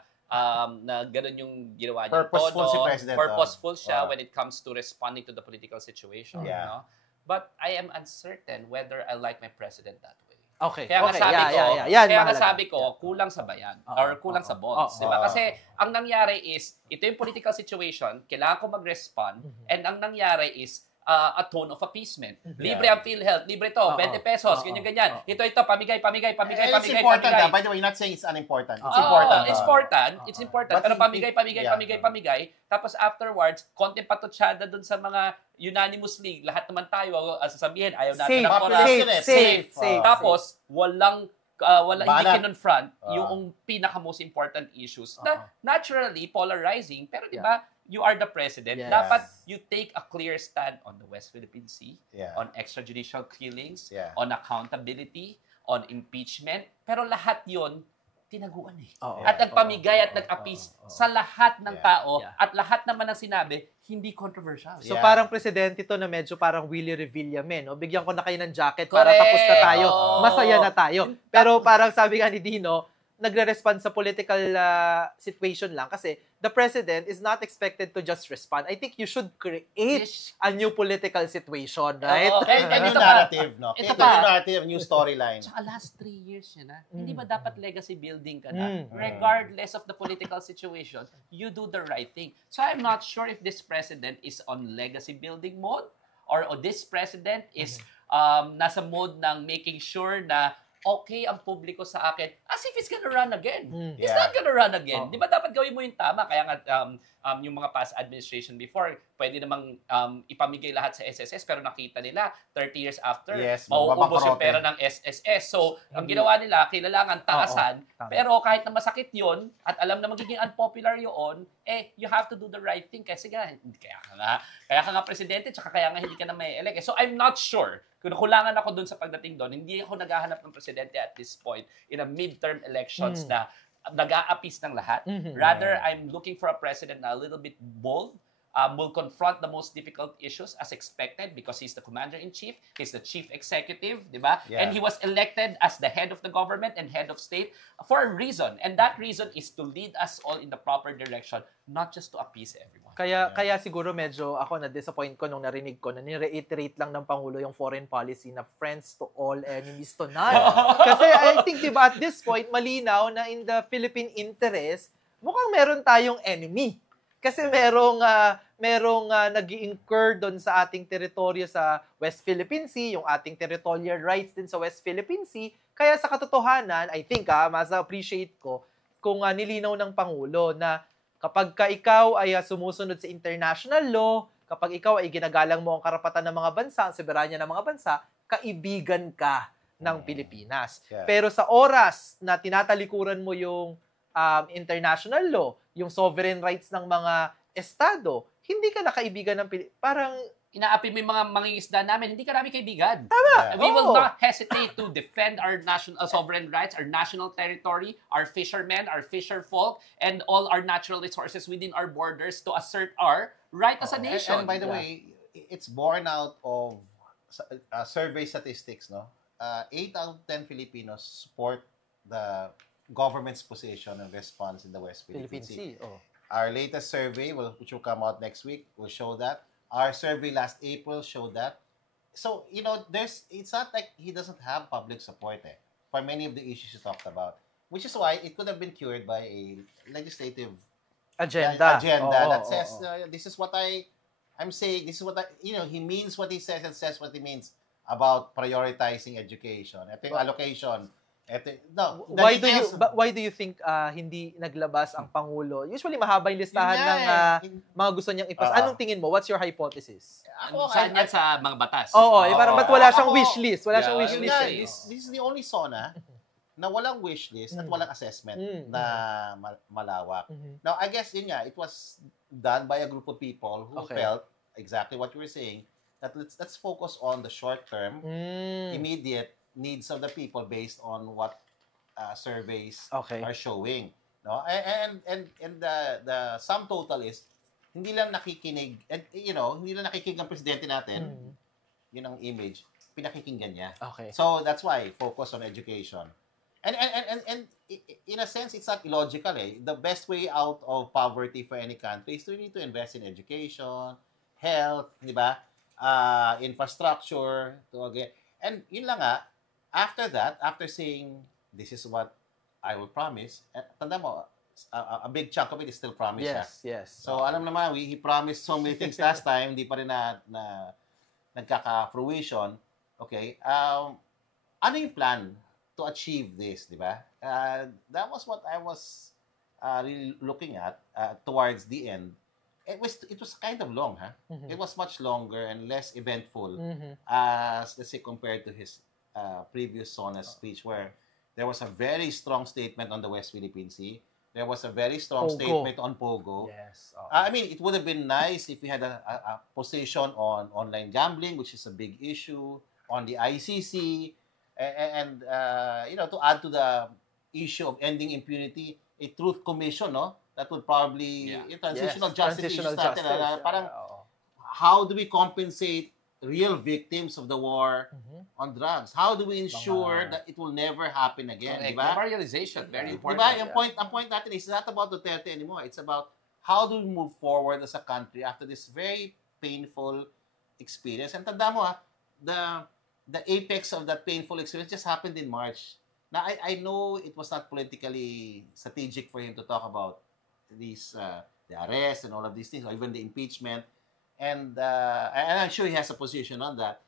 ganun yung ginawa niya. Purposeful si President. Purposeful siya when it comes to responding to the political situation. Yeah. No? But I am uncertain whether I like my president that way. Okay. Kaya nga sabi ko, kulang sa bayan or kulang sa bonds, di ba? Kasi ang nangyari is, ito yung political situation, kailangan ko mag-respond, and ang nangyari is a tone of appeasement. Libre ang PhilHealth, libre to, 20 pesos, ganyan-ganyan. Ito, pamigay. It's important, by the way, not saying it's unimportant. It's important. It's important. Pero pamigay. Tapos afterwards, konting patutsada dun sa mga unanimously, lahat naman tayo, sasabihin, ayaw natin ng oras. Safe. Tapos, hindi kinonfront yung pinaka most important issues na naturally polarizing, pero di ba, you are the president, dapat you take a clear stand on the West Philippine Sea, on extrajudicial killings, on accountability, on impeachment, pero lahat yon tinaguan at nagpamigay at nag-appease sa lahat ng tao at lahat naman ng sinabi, hindi controversial. So parang presidente to na medyo parang Willie Revillame, no? Bigyan ko na kayo ng jacket para tapos na tayo. Masaya na tayo. Pero parang sabi nga ni Dino, nagre-respond sa political situation lang kasi the president is not expected to just respond. I think you should create a new political situation, right? A new narrative, no? Ito new narrative, new storyline. Tsaka last 3 years yun, hindi ba dapat legacy building ka na? Regardless of the political situation, you do the right thing. So I'm not sure if this president is on legacy building mode or this president is nasa mode ng making sure na okay ang publiko sa akin as if it's gonna run again. It's not gonna run again. Di ba dapat gawin mo yung tama? Kaya nga yung mga past administration before, pwede namang ipamigay lahat sa SSS pero nakita nila 30 years after, mauubos yung pera ng SSS. So, ang ginawa nila, kailangan taasan. Pero kahit na masakit yon at alam na magiging unpopular yun, you have to do the right thing. Kasi kaya ka nga presidente, tsaka kaya nga hindi ka na may elect. So, I'm not sure. Kung kulangan ako dun sa pagdating doon, hindi ako naghahanap ng presidente at this point in a midterm elections na nag-a-appease ng lahat. Rather, I'm looking for a president na a little bit bold, will confront the most difficult issues as expected because he's the commander-in-chief, he's the chief executive, di ba? And he was elected as the head of the government and head of state for a reason. And that reason is to lead us all in the proper direction, not just to appease everyone. Kaya siguro medyo ako na-disappoint ko nung narinig ko na ni-reiterate lang ng Pangulo yung foreign policy na friends to all, enemies to none. Kasi I think, di ba, at this point, malinaw na in the Philippine interest, mukhang meron tayong enemy. Kasi merong nag-i-incur doon sa ating teritoryo sa West Philippine Sea, yung ating territorial rights din sa West Philippine Sea. Kaya sa katotohanan, I think, mas appreciate ko kung nilinaw ng Pangulo na kapag ikaw ay sumusunod sa international law, kapag ikaw ay ginagalang mo ang karapatan ng mga bansa, ang soberanya ng mga bansa, kaibigan ka ng Pilipinas. Pero sa oras na tinatalikuran mo yung international law, yung sovereign rights ng mga estado, hindi ka na kaibigan ng parang inaapi mo yung mga mangingisda namin, hindi ka namin kaibigan. Tama. We will not hesitate to defend our national sovereign rights, our national territory, our fishermen, our fisher folk, and all our natural resources within our borders to assert our right as a nation. And by the way, it's born out of survey statistics, no? 8 out of 10 Filipinos support the government's position and response in the West Philippine Sea. Our latest survey, which will come out next week, will show that. Our survey last April showed that. So, it's not like he doesn't have public support for many of the issues you talked about, which is why it could have been cured by a legislative agenda that says, this is what I'm saying, this is what he means what he says and says what he means about prioritizing education. Ito yung allocation. Why do you think hindi naglabas ang Pangulo? Usually mahaba yung listahan ng mga gusto niyang ipasa. Anong tingin mo? What's your hypothesis? Saan yan sa mga batas? Oo, parang ba't wala siyang wish list? Wala siyang wish list. This is the only SONA na walang wish list at walang assessment na malawak. Now, I guess yun nga, it was done by a group of people who felt exactly what you were saying, that let's focus on the short term, immediate needs of the people based on what surveys are showing, no? And the sum total is hindi lang nakikinig, and hindi lang nakikinig ang presidente natin. Yun ang image, pinakikinggan niya. So that's why focus on education. And in a sense, it's not illogical. The best way out of poverty for any country is to need to invest in education, health, di ba? Infrastructure, and yun lang nga. After that, after saying, this is what I will promise, tanda mo, a big chunk of it is still promise. Yes. So, alam naman, he promised so many things last time, hindi pa rin na nagkaka-fruition. Okay? Ano yung plan to achieve this, di ba? That was what I was really looking at towards the end. It was kind of long, huh? It was much longer and less eventful as, let's say, compared to his previous SONA speech, where there was a very strong statement on the West Philippine Sea. There was a very strong statement on Pogo. Yes. I mean, it would have been nice if we had a position on online gambling, which is a big issue, on the ICC, and to add to the issue of ending impunity, a truth commission, no? That would probably transitional justice issues natin. Parang, how do we compensate real victims of the war on drugs? How do we ensure that it will never happen again? Diba? Memorialization, very important. Diba? Ang point natin is not about Duterte anymore. It's about how do we move forward as a country after this very painful experience. And tanda mo, the apex of that painful experience just happened in March. Now, I know it was not politically strategic for him to talk about these the arrest and all of these things, or even the impeachment. And I'm sure he has a position on that.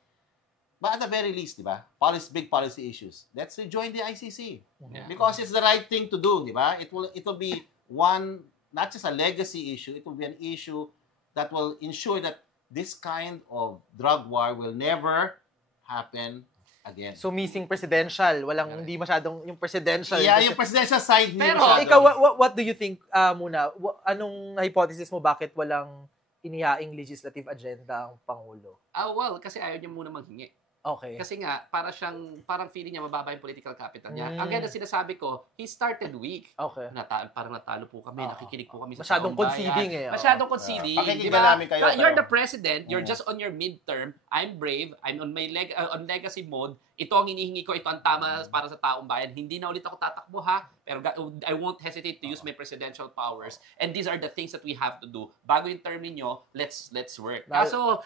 But at the very least, di ba? Big policy issues. Let's rejoin the ICC. Because it's the right thing to do, di ba? It will be one, not just a legacy issue, it will be an issue that will ensure that this kind of drug war will never happen again. So, missing presidential. Hindi masyadong yung presidential. Yeah, yung presidential side. Pero ikaw, what do you think muna? Anong hypothesis mo bakit walang inihaing legislative agenda ang Pangulo? Well, kasi ayaw niya muna manghingi. Okay. Kasi nga, parang feeling niya mababa yung political capital niya. Ang ganda sinasabi ko, he started weak. Okay. Parang natalo po kami, nakikinig po kami sa masyadong conceding Masyadong conceding. Pakikinggan namin kayo. You're the president, you're just on your midterm, I'm brave, I'm on my on legacy mode, ito ang inihingi ko, ito ang tama para sa taong bayan. Hindi na ulit ako tatakbo ha, pero I won't hesitate to use my presidential powers. And these are the things that we have to do. Bago yung term niyo, let's work. Kaso,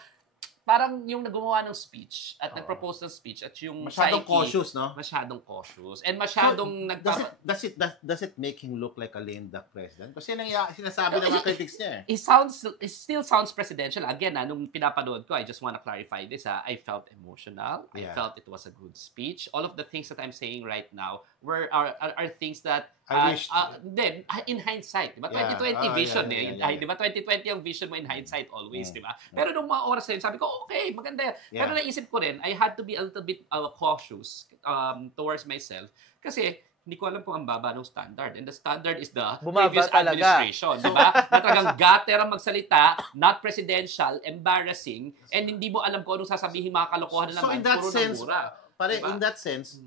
parang yung naggumawa ng speech at nag-propose ng speech at yung masyadong psyche, cautious, no? Masyadong cautious. And masyadong does it make him look like a lame duck president? Kasi yan ang sinasabi ng mga critics niya. It still sounds presidential. Again, nung pinapanood ko, I just want to clarify this. I felt emotional. I felt it was a good speech. All of the things that I'm saying right now are things that in hindsight, diba? 2020 vision diba? 2020 ang vision mo in hindsight always, diba? Pero nung mga oras na yun, sabi ko, okay, maganda yan. Pero naisip ko rin, I had to be a little bit cautious towards myself kasi hindi ko alam kung ang baba ng standard. And the standard is the previous administration, diba? Na talagang gutter ang magsalita, not presidential, embarrassing, and hindi mo alam kung anong sasabihin mga kalokohan na naman. So in that sense, diba? in that sense,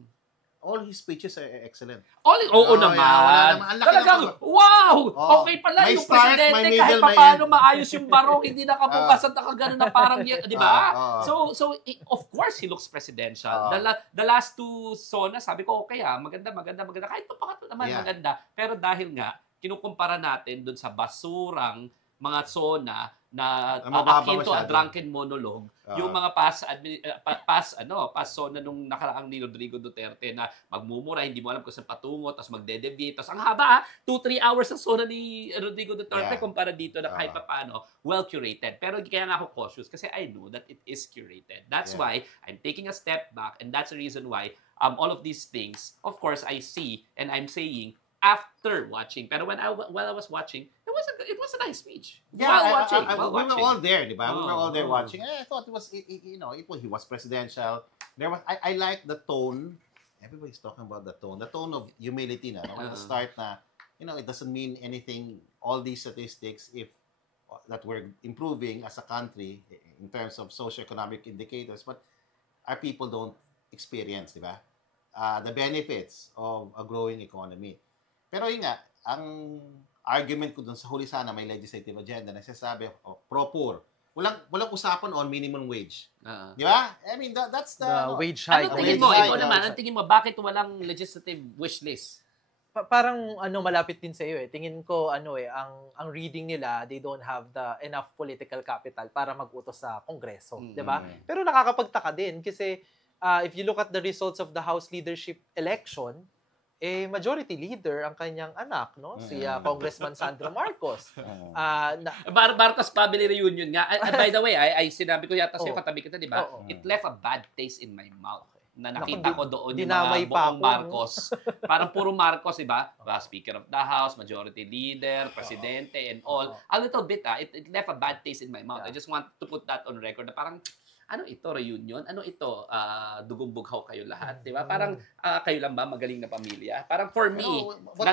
all his speeches are excellent. Oo naman. Talagang, wow! Okay pala yung presidente kahit paano maayos yung barong, hindi nakabukas at nakagano na parang, di ba? So, of course, he looks presidential. The last two SONA, sabi ko, okay maganda. Kahit pa pangatlo naman, maganda. Pero dahil nga, kinukumpara natin dun sa basurang mga SONA na Mababa akin to a masyado. drunken monologue, yung mga pass na nung nakaraang ni Rodrigo Duterte na magmumura, hindi mo alam kung saan patungo, tapos magde-deviate, tapos ang haba, 2-3 hours ang sona ni Rodrigo Duterte Yeah. kumpara dito na kahit paano, well-curated. Pero kaya nga ako cautious kasi I know that it is curated. That's Yeah. why I'm taking a step back, and that's the reason why all of these things, of course, I see and I'm saying after watching. Pero while I was watching, it was a nice speech. While watching. We were all there, di ba? We were all there Oh. watching. I thought it was, he was presidential. I like the tone. Everybody's talking about the tone. The tone of humility na. No? At the start na, it doesn't mean anything, all these statistics, if that we're improving as a country in terms of socioeconomic indicators, but our people don't experience, di ba? The benefits of a growing economy. Pero yun nga, ang argument ko dun sa huli sana may legislative agenda nagsasabi pro-poor. Walang usapan on minimum wage. Di ba? I mean, that's the wage hike. Ano tingin mo? Ikaw naman, ang tingin mo, bakit walang legislative wish list? Parang malapit din sa iyo eh. Tingin ko ang reading nila, they don't have the enough political capital para mag-utos sa Kongreso, 'di ba? Pero nakakapagtaka din kasi if you look at the results of the House leadership election, majority leader ang kanyang anak, no? Si Congressman Sandro Marcos. Marcos family reunion nga. By the way, I sinabi ko yata sa'yo, katabi kita, di ba? It left a bad taste in my mouth. Na nakita ko doon yung mga buong Marcos. Parang puro Marcos, di ba? Speaker of the House, majority leader, presidente, and all. A little bit, it left a bad taste in my mouth. I just want to put that on record na parang, ano ito, reunion? Ano ito, dugong bughaw kayo lahat? Di ba? Parang, kayo lang ba magaling na pamilya? Parang for me,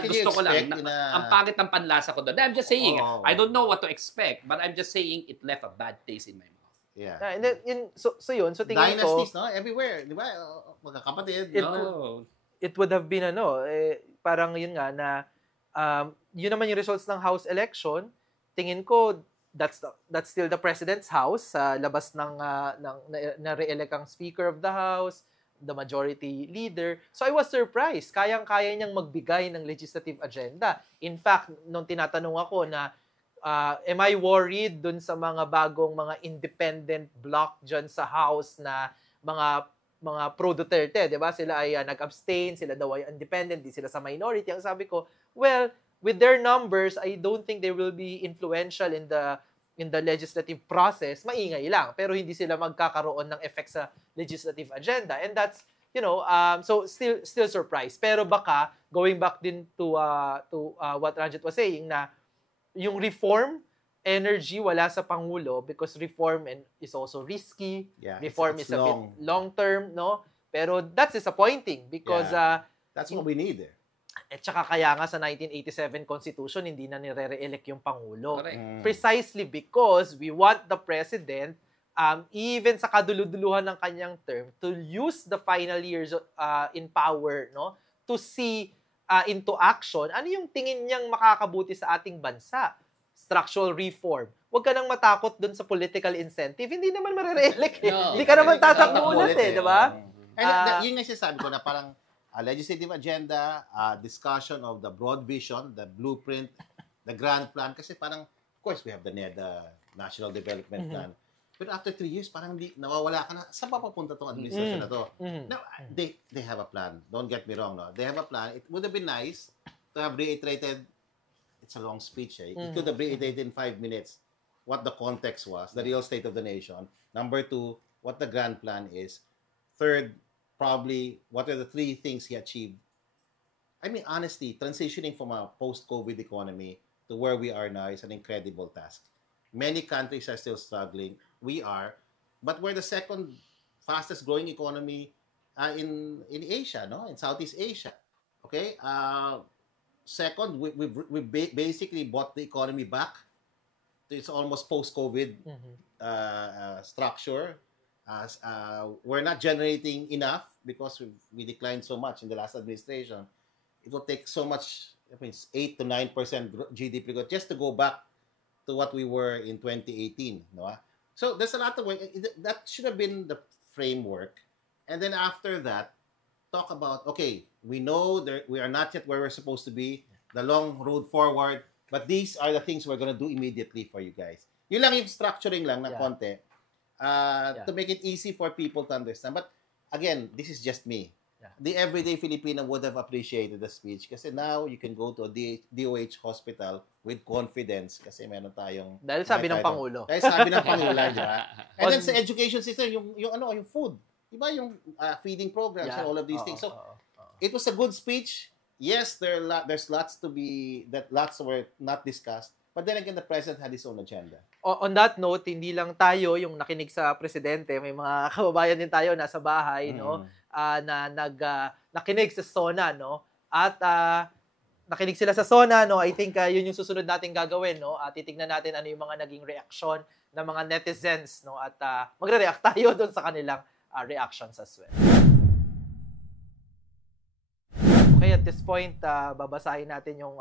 gusto ko lang, ang pangit ng panlasa ko doon. I'm just saying, I don't know what to expect, but I'm just saying, it left a bad taste in my mouth. Yeah. And then, so tingin Dynasties, ko, no? Everywhere, di ba? Magkakapatid. It would have been parang yun nga na yun naman yung results ng House election. Tingin ko that's still the president's house sa labas ng na re-elect ang Speaker of the House, the majority leader. So I was surprised. Kayang-kaya niyang magbigay ng legislative agenda. In fact, nung tinatanong ako na am I worried dun sa mga bagong mga independent bloc dyan sa House na mga pro-Duterte, di ba? Sila ay nag-abstain, sila daw ay independent, di sila sa minority. Ang sabi ko, well, with their numbers, I don't think they will be influential in the legislative process. Maingay lang, pero hindi sila magkakaroon ng effect sa legislative agenda. And that's, so still surprised. Pero baka, going back din to what Ranjit was saying, na yung reform energy wala sa Pangulo because reform is also risky. Yeah, reform it's is a bit long-term, no? Pero that's disappointing because that's what we need. At saka kaya nga sa 1987 Constitution, hindi na nire-re-elect yung Pangulo. Precisely because we want the President, even sa kaduluduluhan ng kanyang term, to use the final years in power, no? To see into action, ano yung tingin niyang makakabuti sa ating bansa? Structural reform. Huwag ka nang matakot dun sa political incentive. Hindi naman marire-elect eh. Hindi ka naman tatakbo ulit eh, di ba? And yun yung sinasabi ko na parang legislative agenda, discussion of the broad vision, the blueprint, the grand plan. Kasi parang, of course, we have the NEDA, National Development Plan. Pero after 3 years, parang nawawala ka na. Saan pa papunta itong administration na to? Now, they have a plan. Don't get me wrong. No? They have a plan. It would have been nice to have reiterated, it's a long speech. It could have reiterated in 5 minutes what the context was, the real state of the nation. Number 2, what the grand plan is. Third, probably, what are the 3 things he achieved. I mean, honestly, transitioning from a post-COVID economy to where we are now is an incredible task. Many countries are still struggling. We are, but we're the second fastest growing economy in Asia, no? In Southeast Asia. Okay. Second, we basically brought the economy back to its almost post-COVID structure. We're not generating enough because we declined so much in the last administration. It will take so much, 8 to 9% GDP growth just to go back to what we were in 2018, no? So there's a lot of work. That should have been the framework. And then after that, talk about, okay, we know we are not yet where we're supposed to be, the long road forward, but these are the things we're going to do immediately for you guys. Yun lang yung structuring lang ng Yeah. konti to make it easy for people to understand. But again, this is just me. Yeah. The everyday Filipino would have appreciated the speech kasi now you can go to a DOH hospital with confidence kasi meron tayong Dahil sabi ng title. Pangulo. Dahil sabi ng Pangulo, di ba? And then On- sa education system, yung food. Di ba yung feeding programs and all of these things. So, it was a good speech. Yes, there's lots lots were not discussed. But then again, the president had his own agenda. On that note, hindi lang tayo yung nakinig sa presidente, may mga kababayan din tayo nasa bahay, no? Na nakinig sa SONA, no? At nakinig sila sa SONA, no? I think yun yung susunod nating gagawin, no? At titingnan natin ano yung mga naging reaction ng mga netizens, no? At magre-react tayo doon sa kanilang reactions as well. Okay, at this point, babasahin natin yung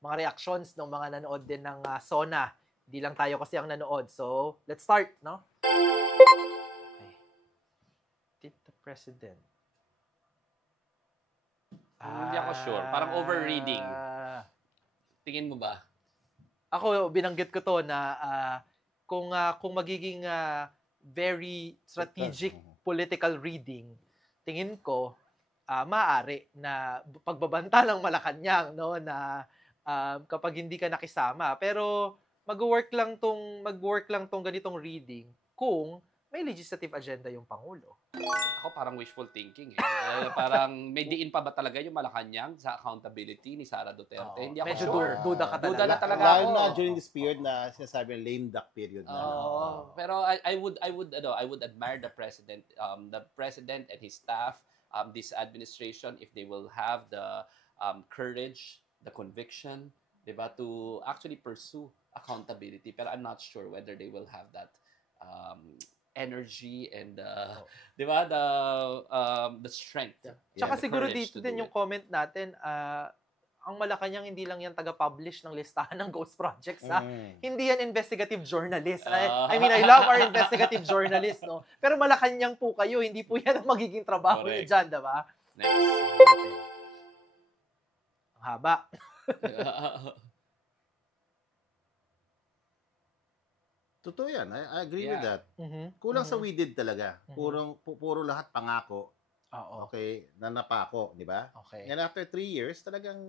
mga reactions ng mga nanood din ng SONA. Hindi lang tayo kasi ang nanood. So, let's start, no? Okay. Tip the President. Hindi ako sure. Parang overreading. Tingin mo ba? Ako, binanggit ko to na kung magiging very strategic political reading, tingin ko, maaari na pagbabanta ng Malacanang, no, na kapag hindi ka nakisama. Pero mag-work lang tong ganitong reading kung may legislative agenda yung Pangulo. Ako parang wishful thinking. Parang may diin pa ba talaga yung Malacanang sa accountability ni Sara Duterte? Hindi ako Medyo sure. duda ka Duda na talaga Lalo ako. na during this period na sinasabi ng lame duck period na. Pero I would admire the president and his staff, this administration, if they will have the courage, the conviction, diba, to actually pursue accountability. Pero I'm not sure whether they will have that energy and diba, the strength. Tsaka the siguro courage dito to din do yung it. comment natin, ang Malacanang hindi lang yan taga-publish ng listahan ng ghost projects. Hindi yan investigative journalist. I mean, I love our investigative journalists, no? Pero Malacanang po kayo, hindi po yan ang magiging trabaho niyo Correct. dyan, diba? Next. Ang haba. Totoo yan. I agree with that. Mhm. Kulang sa Mhm. we did talaga. Mhm. Puro lahat pangako. Oo. Okay, na napako, di ba? Okay. And after 3 years, talagang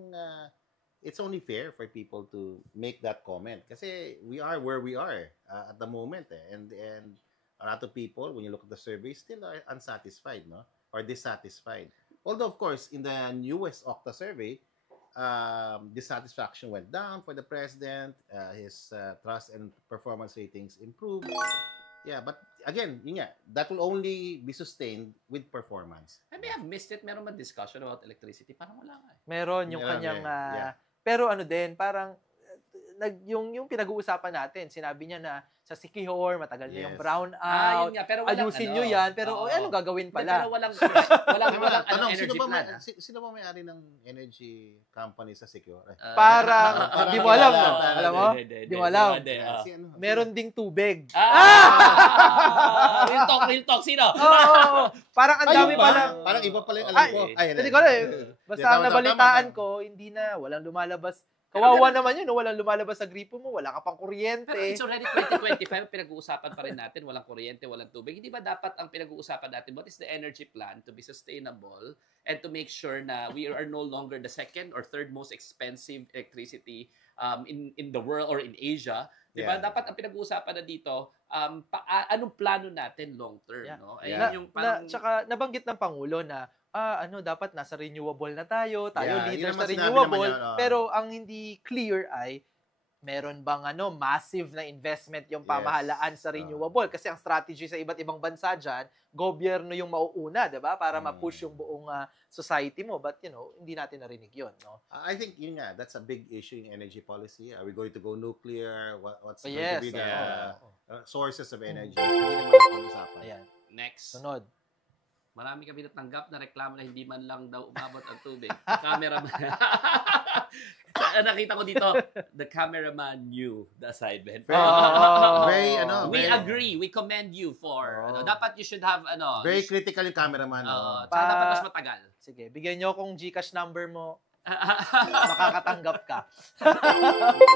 it's only fair for people to make that comment. Kasi we are where we are at the moment. And a lot of people, when you look at the survey, still are unsatisfied, no? Or dissatisfied. Although, of course, in the newest Okta survey, dissatisfaction went down for the president. His trust and performance ratings improved. Yeah, but again, yun nga, that will only be sustained with performance. I may have missed it. Meron ba discussion about electricity? Parang wala nga eh. Meron yung Meron kanyang yeah. pero ano din, parang yung pinag-uusapan natin, sinabi niya na sa Siquijor, matagal na yung Yes. brown Yun out. nga. Pero walang Ayusin nyo yan, pero Oo. anong gagawin Hindi, pala? pero walang Tanong, energy plan. sino ba may-ari ng energy company sa Secure? Parang, Parang di mo alam, wala, no? wala, Alam mo? Di mo alam. Si ano? Meron ding tubig. Real talk. Sino? Oo. Parang ang Ay, dami yun ba? pala. Parang iba pala yung alam ko. Hindi ko alam eh. Basta ang nabalitaan ko, hindi na, walang lumalabas. Kawawa naman yun, no? Walang lumalabas sa gripo mo, wala ka pang kuryente. Pero it's already 2025, pinag-uusapan pa rin natin, walang kuryente, walang tubig. Hindi ba dapat ang pinag-uusapan natin, what is the energy plan to be sustainable and to make sure na we are no longer the second or third most expensive electricity in the world or in Asia? Diba? Yeah. Dapat ang pinag-uusapan na dito, anong plano natin long term? Yeah. No? Yeah. Ayun yung parang... Tsaka nabanggit ng Pangulo na dapat nasa renewable na tayo Yeah, leaders yun sa naman sinabi renewable, naman yan, pero ang hindi clear ay meron bang massive na investment yung pamahalaan sa renewable kasi ang strategy sa iba't ibang bansa diyan, gobyerno yung mauuna, 'di ba? Para ma-push yung buong society mo, but hindi natin narinig 'yon, no? I think yun nga, that's a big issue in energy policy. Are we going to go nuclear? What's going Yes, to be the sources of energy? Mm. Hindi naman pag-usapan. Ayan. Next. Sunod. Marami kami natanggap na reklamo na hindi man lang daw umabot ang tubig. Cameraman. Nakita ko dito, the cameraman knew the assignment. Very, We very- agree. We commend you for, dapat you should have, Very critical yung cameraman. tsaka dapat mas matagal. Sige, bigyan niyo akong GCash number mo. makakatanggap ka.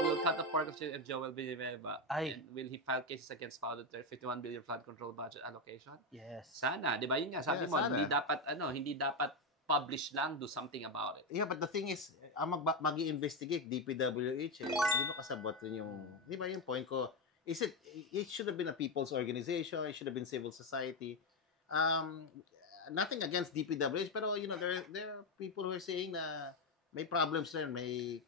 Will cut the pork of Joel Villanueva. Ay. And will he file cases against Powder 51 billion flood control budget allocation? Yes. Sana, 'di ba? Yun nga, sabi Yeah, mo, sana. hindi dapat publish lang, do something about it. Yeah, but the thing is, ang mag-i-investigate, DPWH, hindi mo kasabot rin yung, di ba yung point ko, it should have been a people's organization, it should have been civil society. Nothing against DPWH, pero, there are people who are saying na may problems rin, may,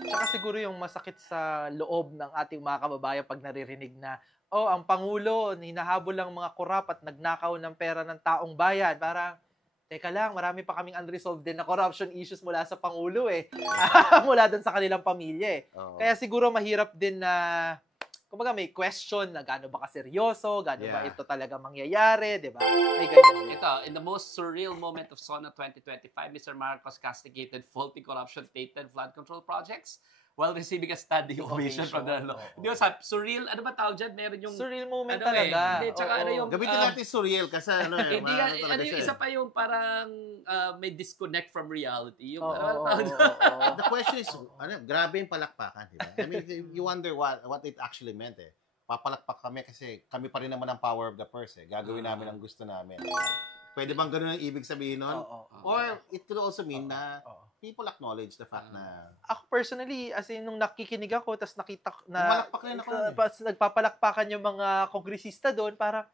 Tsaka siguro yung masakit sa loob ng ating mga kababayan pag naririnig na, ang Pangulo, hinahabol lang mga korap at nagnakaw ng pera ng taong bayan. Parang, teka lang, marami pa kaming unresolved din na corruption issues mula sa Pangulo mula dun sa kanilang pamilya Oo. Kaya siguro mahirap din na, kumbaga may question na gaano ba kaseryoso, gaano ba ito talaga mangyayari, di ba? May ganyan din. Ito, in the most surreal moment of SONA 2025, Mr. Marcos castigated faulty corruption-tainted flood control projects while receiving a standing ovation from the law. Oo. Hindi ko sabi, surreal, ano ba tawag dyan? Meron yung... Surreal moment ano talaga. Hindi, tsaka ano yung... Gamitin natin surreal kasi Hindi nga, talaga ano yung siya. isa pa yung parang may disconnect from reality. Yung, Oo, ano ba oo, tawag oo, dyan? oo. The question is, grabe yung palakpakan, di ba? I mean, you wonder what it actually meant Papalakpak kami kasi kami pa rin naman ang power of the purse Gagawin namin ang gusto namin. Pwede bang ganun ang ibig sabihin nun? Oo. Or it could also mean na Oo. people acknowledge the fact na Ako personally, as in, nung nakikinig ako, tapos nakita ko na Pumalakpak rin ako nun nagpapalakpakan yung mga kongresista doon, parang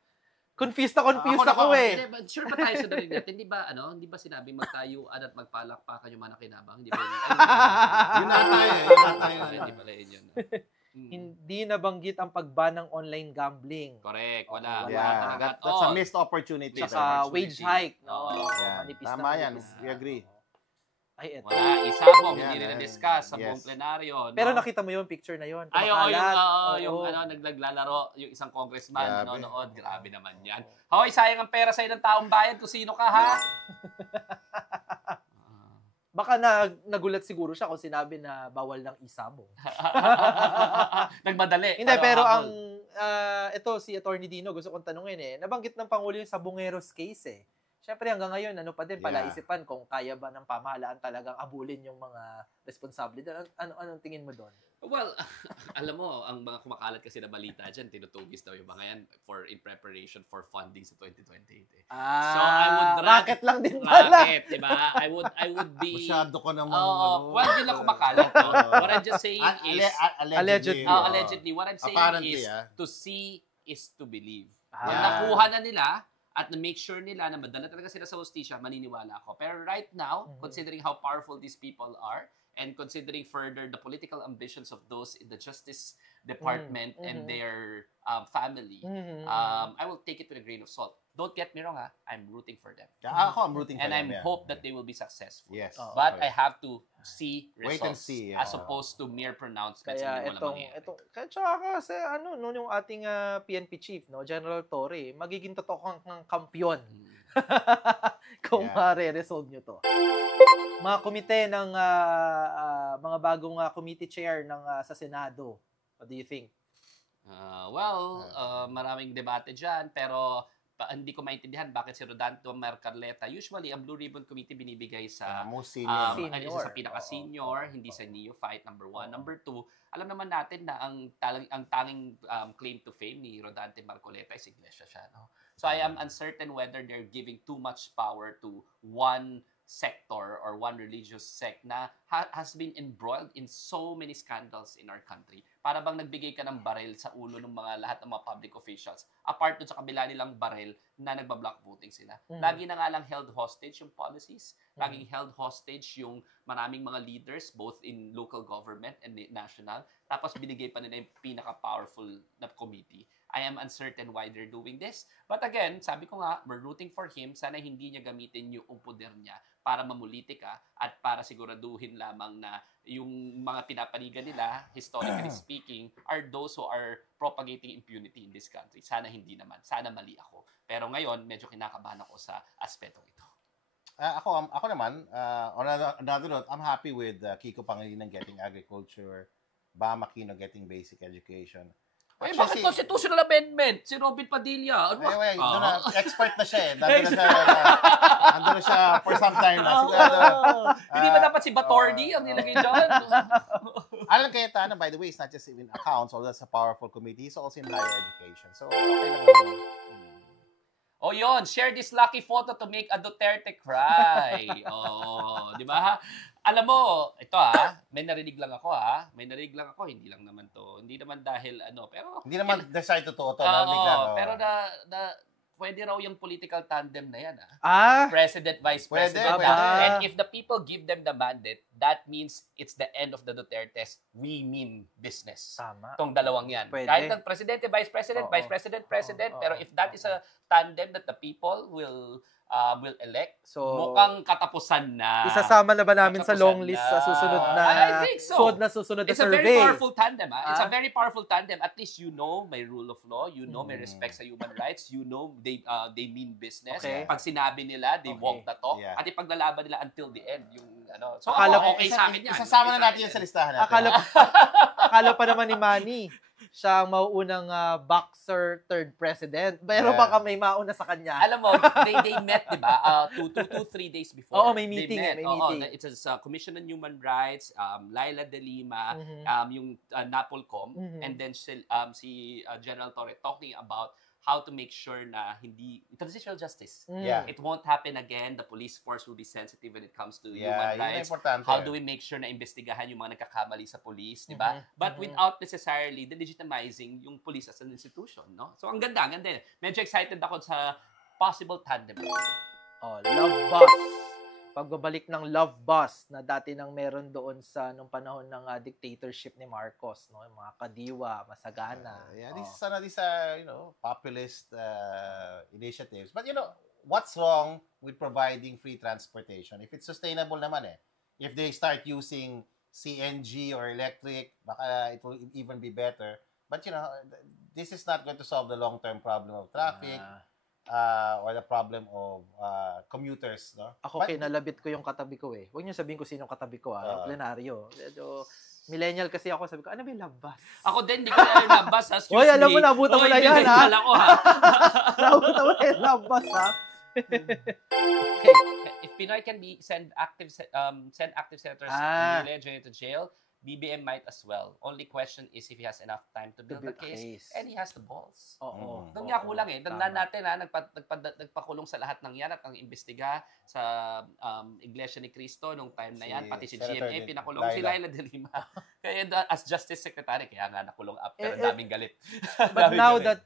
confused Ako ako Hindi, but sure ba tayo sa dalig natin? Hindi ba sinabi magtayuan at magpalakpakan yung mga nakinabang? Hindi ba yun? Yun na tayo. Hindi pala yun. Hindi nabanggit ang pagban ng online gambling. Correct, wala. Wala Wala talaga. That's a missed opportunity. Saka Opportunity. wage hike. Oo. Yan. Manipis Tama na yan. manipis. We agree. Ay, eto. Wala, isabong, Yan, hindi nila yan. discuss sa Yes. buong plenaryo. Pero no? nakita mo yung picture na yun. Ay, oo, Kumakalat. yung Oo. naglalaro, yung isang congressman, Grabe. nanonood. Grabe naman yan. Hoy, sayang ang pera sa'yo ng taong bayan kung sino ka, ha? Baka nagulat siguro siya kung sinabi na bawal ng isabong. Nagmadali. Hindi, Ayaw pero habol. ang ito si Attorney Dino gusto kong tanungin nabanggit ng Pangulo yung Sabongeros case Siyempre hanggang ngayon ano pa din palaisipan kung kaya ba ng pamahalaan talagang abulin yung mga responsable doon. Anong tingin mo doon? Well, alam mo, ang mga kumakalat kasi na balita dyan, tinutugis daw yung mga yan in preparation for funding sa 2028. So, I would racket lang din pala. Racket, di ba? I would be... Masyado ko namang... well, yun lang kumakalat. No? What I'm just saying is... Allegedly. Allegedly. What I'm saying Apparently, is, to see is to believe. Kung Yeah. nakuha na nila, at na-make sure nila na madala talaga sila sa hustisya, maniniwala ako. Pero right now, considering how powerful these people are, and considering further the political ambitions of those in the Justice Department and their family, I will take it with a grain of salt. Don't get me wrong, I'm rooting for them. Ako, I'm rooting for And them. I hope that they will be successful. Yes. But I have to see Wait results and see, as opposed to mere pronouncements. Kaya hindi walang mangyayari. kaya tsaka kasi yung ating PNP chief, General Torre, magiging totoo kang kampiyon kung ma-resolve nyo to. Mga komite ng mga bagong committee chair ng sa Senado. What do you think? Maraming debate dyan, pero hindi ko maintindihan bakit si Rodante Mercadeta. Usually, ang Blue Ribbon Committee binibigay sa Most senior. isa sa pinaka-senior, hindi sa neophyte, number 1. Number 2, alam naman natin na ang tanging claim to fame ni Rodante Marcoleta is iglesia siya. No? So I am uncertain whether they're giving too much power to one sector or one religious sect na has been embroiled in so many scandals in our country. Para bang nagbigay ka ng baril sa ulo ng lahat ng mga public officials, apart dun sa kabila nilang baril na nagbablock voting sila. Lagi na nga lang held hostage yung policies, laging held hostage yung maraming mga leaders, both in local government and national, tapos binigay pa nila yung pinaka-powerful na committee. I am uncertain why they're doing this. But again, sabi ko nga, we're rooting for him. Sana hindi niya gamitin yung poder niya para mamulitika at para siguraduhin lamang na yung mga pinapanigan nila, historically speaking, are those who are propagating impunity in this country. Sana hindi naman. Sana mali ako. Pero ngayon, medyo kinakabahan ako sa aspetong ito. Ako naman, on another note, I'm happy with Kiko Pangilinan getting agriculture, Bam Aquino getting basic education. Eh, Actually, bakit constitutional amendment? Si Robin Padilla. Ano ba? doon na, expert na siya eh. Nandun na siya for some time na. Sigurado. Hindi ba dapat si Batorni ang nilagay dyan? Alan Cayetano, by the way, is not just in accounts, although that's a powerful committee, he's also in higher education. So, okay lang naman. O yon, share this lucky photo to make a Duterte cry. Oh, di ba? Alam mo, ito may narinig lang ako hindi lang naman to. Hindi naman dahil pero Hindi naman decide totoo to. pero pwede raw yung political tandem na yan President, Vice Pwede, President. pwede. And if the people give them the mandate, that means it's the end of the Dutertes. We mean business. Tama. Tong dalawang yan. Pwede. Kahit ang Presidente, Vice President, Oo. Vice President, President. Oo. Pero if that is a tandem that the people will elect, So, mukhang katapusan na. isasama na ba namin sa long list sa susunod na I think so. susunod na It's a survey? very powerful tandem. It's a very powerful tandem. At least you know may rule of law, you know may respect sa human rights, you know they mean business. Okay. Pag sinabi nila, they Okay. walk the talk. Yeah. At ipaglalaban nila until the end. Yung So Akala ako, okay sa akin yan. Isasama Okay na sa natin akin yan sa yan. listahan natin. Akala pa naman ni Manny, siya ang mauunang boxer third president. Pero Yeah. baka may mauna sa kanya. Alam mo, they met, di ba? 3 days before. Oo, may meeting They met. may meeting. It's a Commission on Human Rights, Laila De Lima, yung NAPOLCOM, and then si General Torre talking about how to make sure na transitional justice. Yeah. It won't happen again. The police force will be sensitive when it comes to Yeah, human yun ang rights. importante. How do we make sure na imbestigahan yung mga nagkakamali sa police, di ba? But without necessarily delegitimizing yung police as an institution, no? So ang ganda. Medyo excited ako sa possible tandem. Oh, Love Bus. Pagbabalik ng Love Bus na dati nang meron doon sa nung panahon ng dictatorship ni Marcos, no? Yung mga kadiwa, masagana. These are populist initiatives. But what's wrong with providing free transportation? If it's sustainable naman If they start using CNG or electric, baka it will even be better. But this is not going to solve the long-term problem of traffic. Or the problem of commuters, no? Ako kinalabit ko yung katabi ko Huwag niyo sabihin ko sino katabi ko plenaryo. Medyo millennial kasi ako, sabi ko, ano ba yung Love Bus? Ako din, di ko na yung Love Bus. Excuse me. Oy, alam mo, nabutan mo na yan, ha? Alam ko, ha? Nabutan mo na yung Love Bus, ha? Okay. If Pinoy can be send active senators to jail, BBM might as well. Only question is if he has enough time to build the case. And he has the balls. Oo. Doon nga kulang Tandaan natin nagpakulong sa lahat ng yan at ang imbestiga sa Iglesia ni Cristo nung time na yan. Pati si GMA pinakulong si Laila De Lima. Kaya as Justice Secretary, kaya nga nakulong after ang daming galit. But now that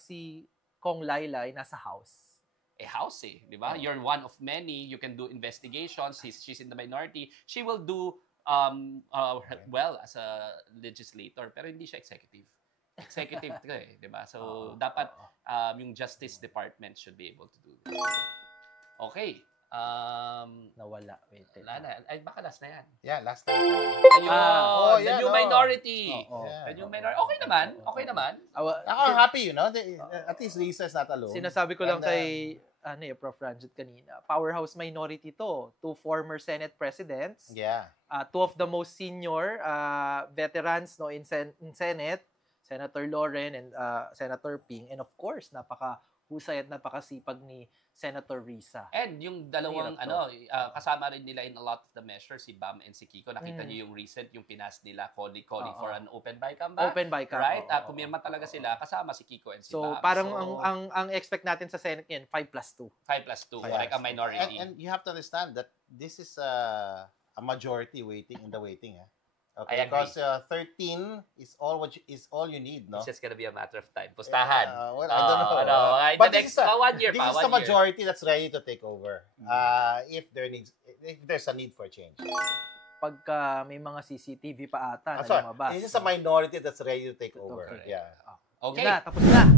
si Kong Laila ay nasa house, house di ba? You're one of many. You can do investigations. She's in the minority. She will do well as a legislator, pero hindi siya executive. Executive di ba? So, dapat yung Justice Department should be able to do this. Okay. nawala. Wait. Wala na. Ay, baka last na yan. Yeah, last time. The new minority. Yeah. The new minority. Okay naman. Okay naman. Ako happy, at least Lisa is not alone. Sinasabi ko lang kay Prof. Ranjit kanina, powerhouse minority to. 2 former Senate presidents. Yeah. 2 of the most senior veterans in Senate, Senator Loren and Senator Ping, and of course, napakahusay at napakasipag ni Senator Risa. And yung dalawang kasama rin nila in a lot of the measures, si Bam and si Kiko. Nakita niyo yung recent, yung pinas nila, calling for an open BICAM ba? Open BICAM. Right? Pumirma talaga sila, kasama si Kiko and si So, Bam. parang ang expect natin sa Senate ngayon, 5+2. 5+2, correct, a minority. And you have to understand that this is a majority in the waiting. Okay, I agree. because 13 is all you need, no? It's just gonna be a matter of time. Pustahan. Well, I don't know. But the next 1 year this pa. is the majority that's ready to take over. If there's a need for change. Pagka may mga CCTV pa ata na Sorry, lumabas. this is a minority that's ready to take over. Okay. Yeah. Okay. Tapos na.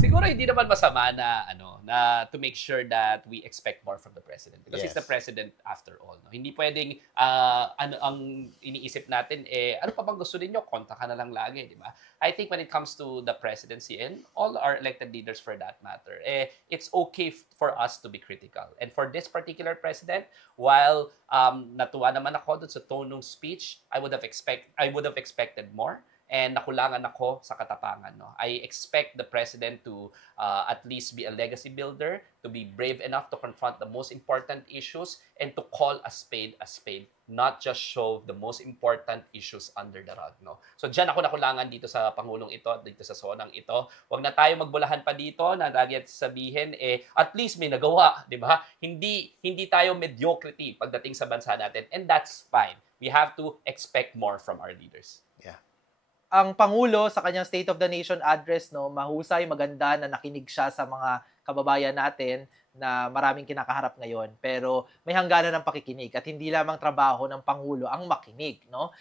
Siguro hindi naman masama na na to make sure that we expect more from the president because he's the Yes. president after all. No? Hindi pwedeng ano ang iniisip natin ano pa bang gusto niyo? Konta ka na lang lagi, di ba? I think when it comes to the presidency and all our elected leaders for that matter, it's okay for us to be critical. And for this particular president, while natuwa naman ako dun sa tone ng speech, I would have expected more. And nakulangan ako sa katapangan. No? I expect the president to at least be a legacy builder, to be brave enough to confront the most important issues, and to call a spade, not just shove the most important issues under the rug. No? So dyan ako nakulangan dito sa Pangulong ito, dito sa sonang ito. Huwag na tayo magbulahan pa dito na lagi sabihin, at least may nagawa. Di ba? Hindi tayo mediocrity pagdating sa bansa natin. And that's fine. We have to expect more from our leaders. Yeah. Ang Pangulo sa kanyang State of the Nation address, no, mahusay, maganda na nakinig siya sa mga kababayan natin na maraming kinakaharap ngayon. Pero may hangganan ng pakikinig at hindi lamang trabaho ng Pangulo ang makinig. No?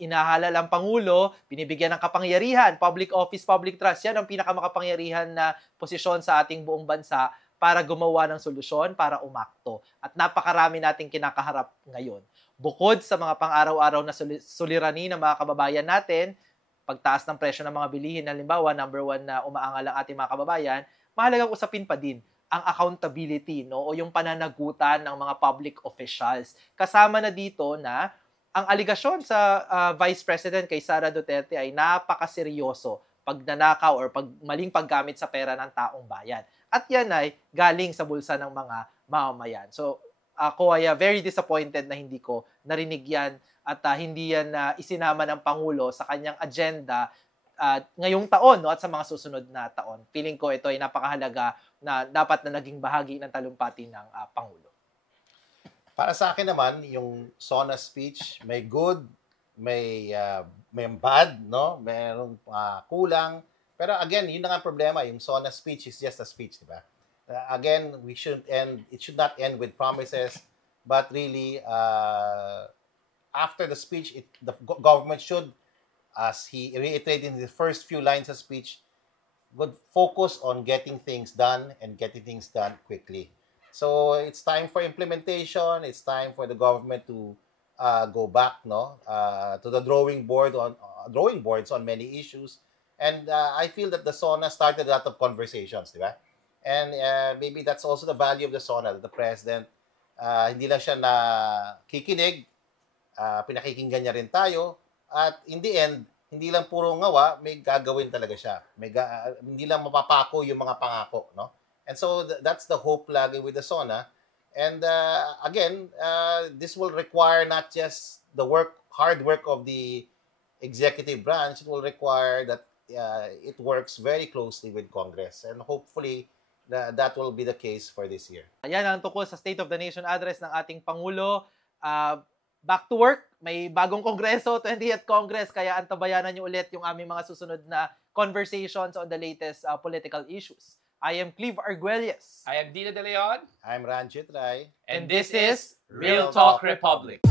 Inahalal ang Pangulo, binibigyan ng kapangyarihan, public office, public trust. Yan ang pinakamakapangyarihan na posisyon sa ating buong bansa para gumawa ng solusyon, para umakto. At napakarami nating kinakaharap ngayon. Bukod sa mga pang-araw-araw na suliranin ng mga kababayan natin, pagtaas ng presyo ng mga bilihin, halimbawa, number 1 na umaangal ang ating mga kababayan, mahalagang usapin pa din ang accountability, no, o yung pananagutan ng mga public officials. Kasama na dito na ang aligasyon sa Vice President kay Sara Duterte ay napakaseryoso pag nanakaw or maling paggamit sa pera ng taong bayan. At yan ay galing sa bulsa ng mga mamamayan. So, ako ay very disappointed na hindi ko narinig yan at hindi yan isinama ng Pangulo sa kanyang agenda ngayong taon, no, at sa mga susunod na taon. Feeling ko ito ay napakahalaga na dapat na naging bahagi ng talumpati ng Pangulo. Para sa akin naman, yung SONA speech, may good, may bad, no? Mayroong kulang. Pero again, yun na nga problema. Yung SONA speech is just a speech, di ba? Again, it should not end with promises, but really, after the speech, the government should, as he reiterated in the first few lines of speech, would focus on getting things done and getting things done quickly. So it's time for implementation. It's time for the government to go back, to the drawing boards on many issues. And I feel that the SONA started a lot of conversations, di ba? And maybe that's also the value of the SONA, that the president, hindi lang siya nakikinig, pinakikinggan niya rin tayo, at in the end, hindi lang puro ngawa, may gagawin talaga siya. Hindi lang mapapako yung mga pangako, no? And so that's the hope lagi with the SONA. And again, this will require not just the hard work of the executive branch, it will require that it works very closely with Congress. And hopefully, that will be the case for this year. Yan ang tungkol sa State of the Nation address ng ating Pangulo. Back to work, may bagong Kongreso, 20th Congress, kaya antabayanan nyo ulit yung aming mga susunod na conversations on the latest political issues. I am Cleve Arguelles. I am Dina De Leon. I'm Ranjit Rai. And this is Real Talk Republic.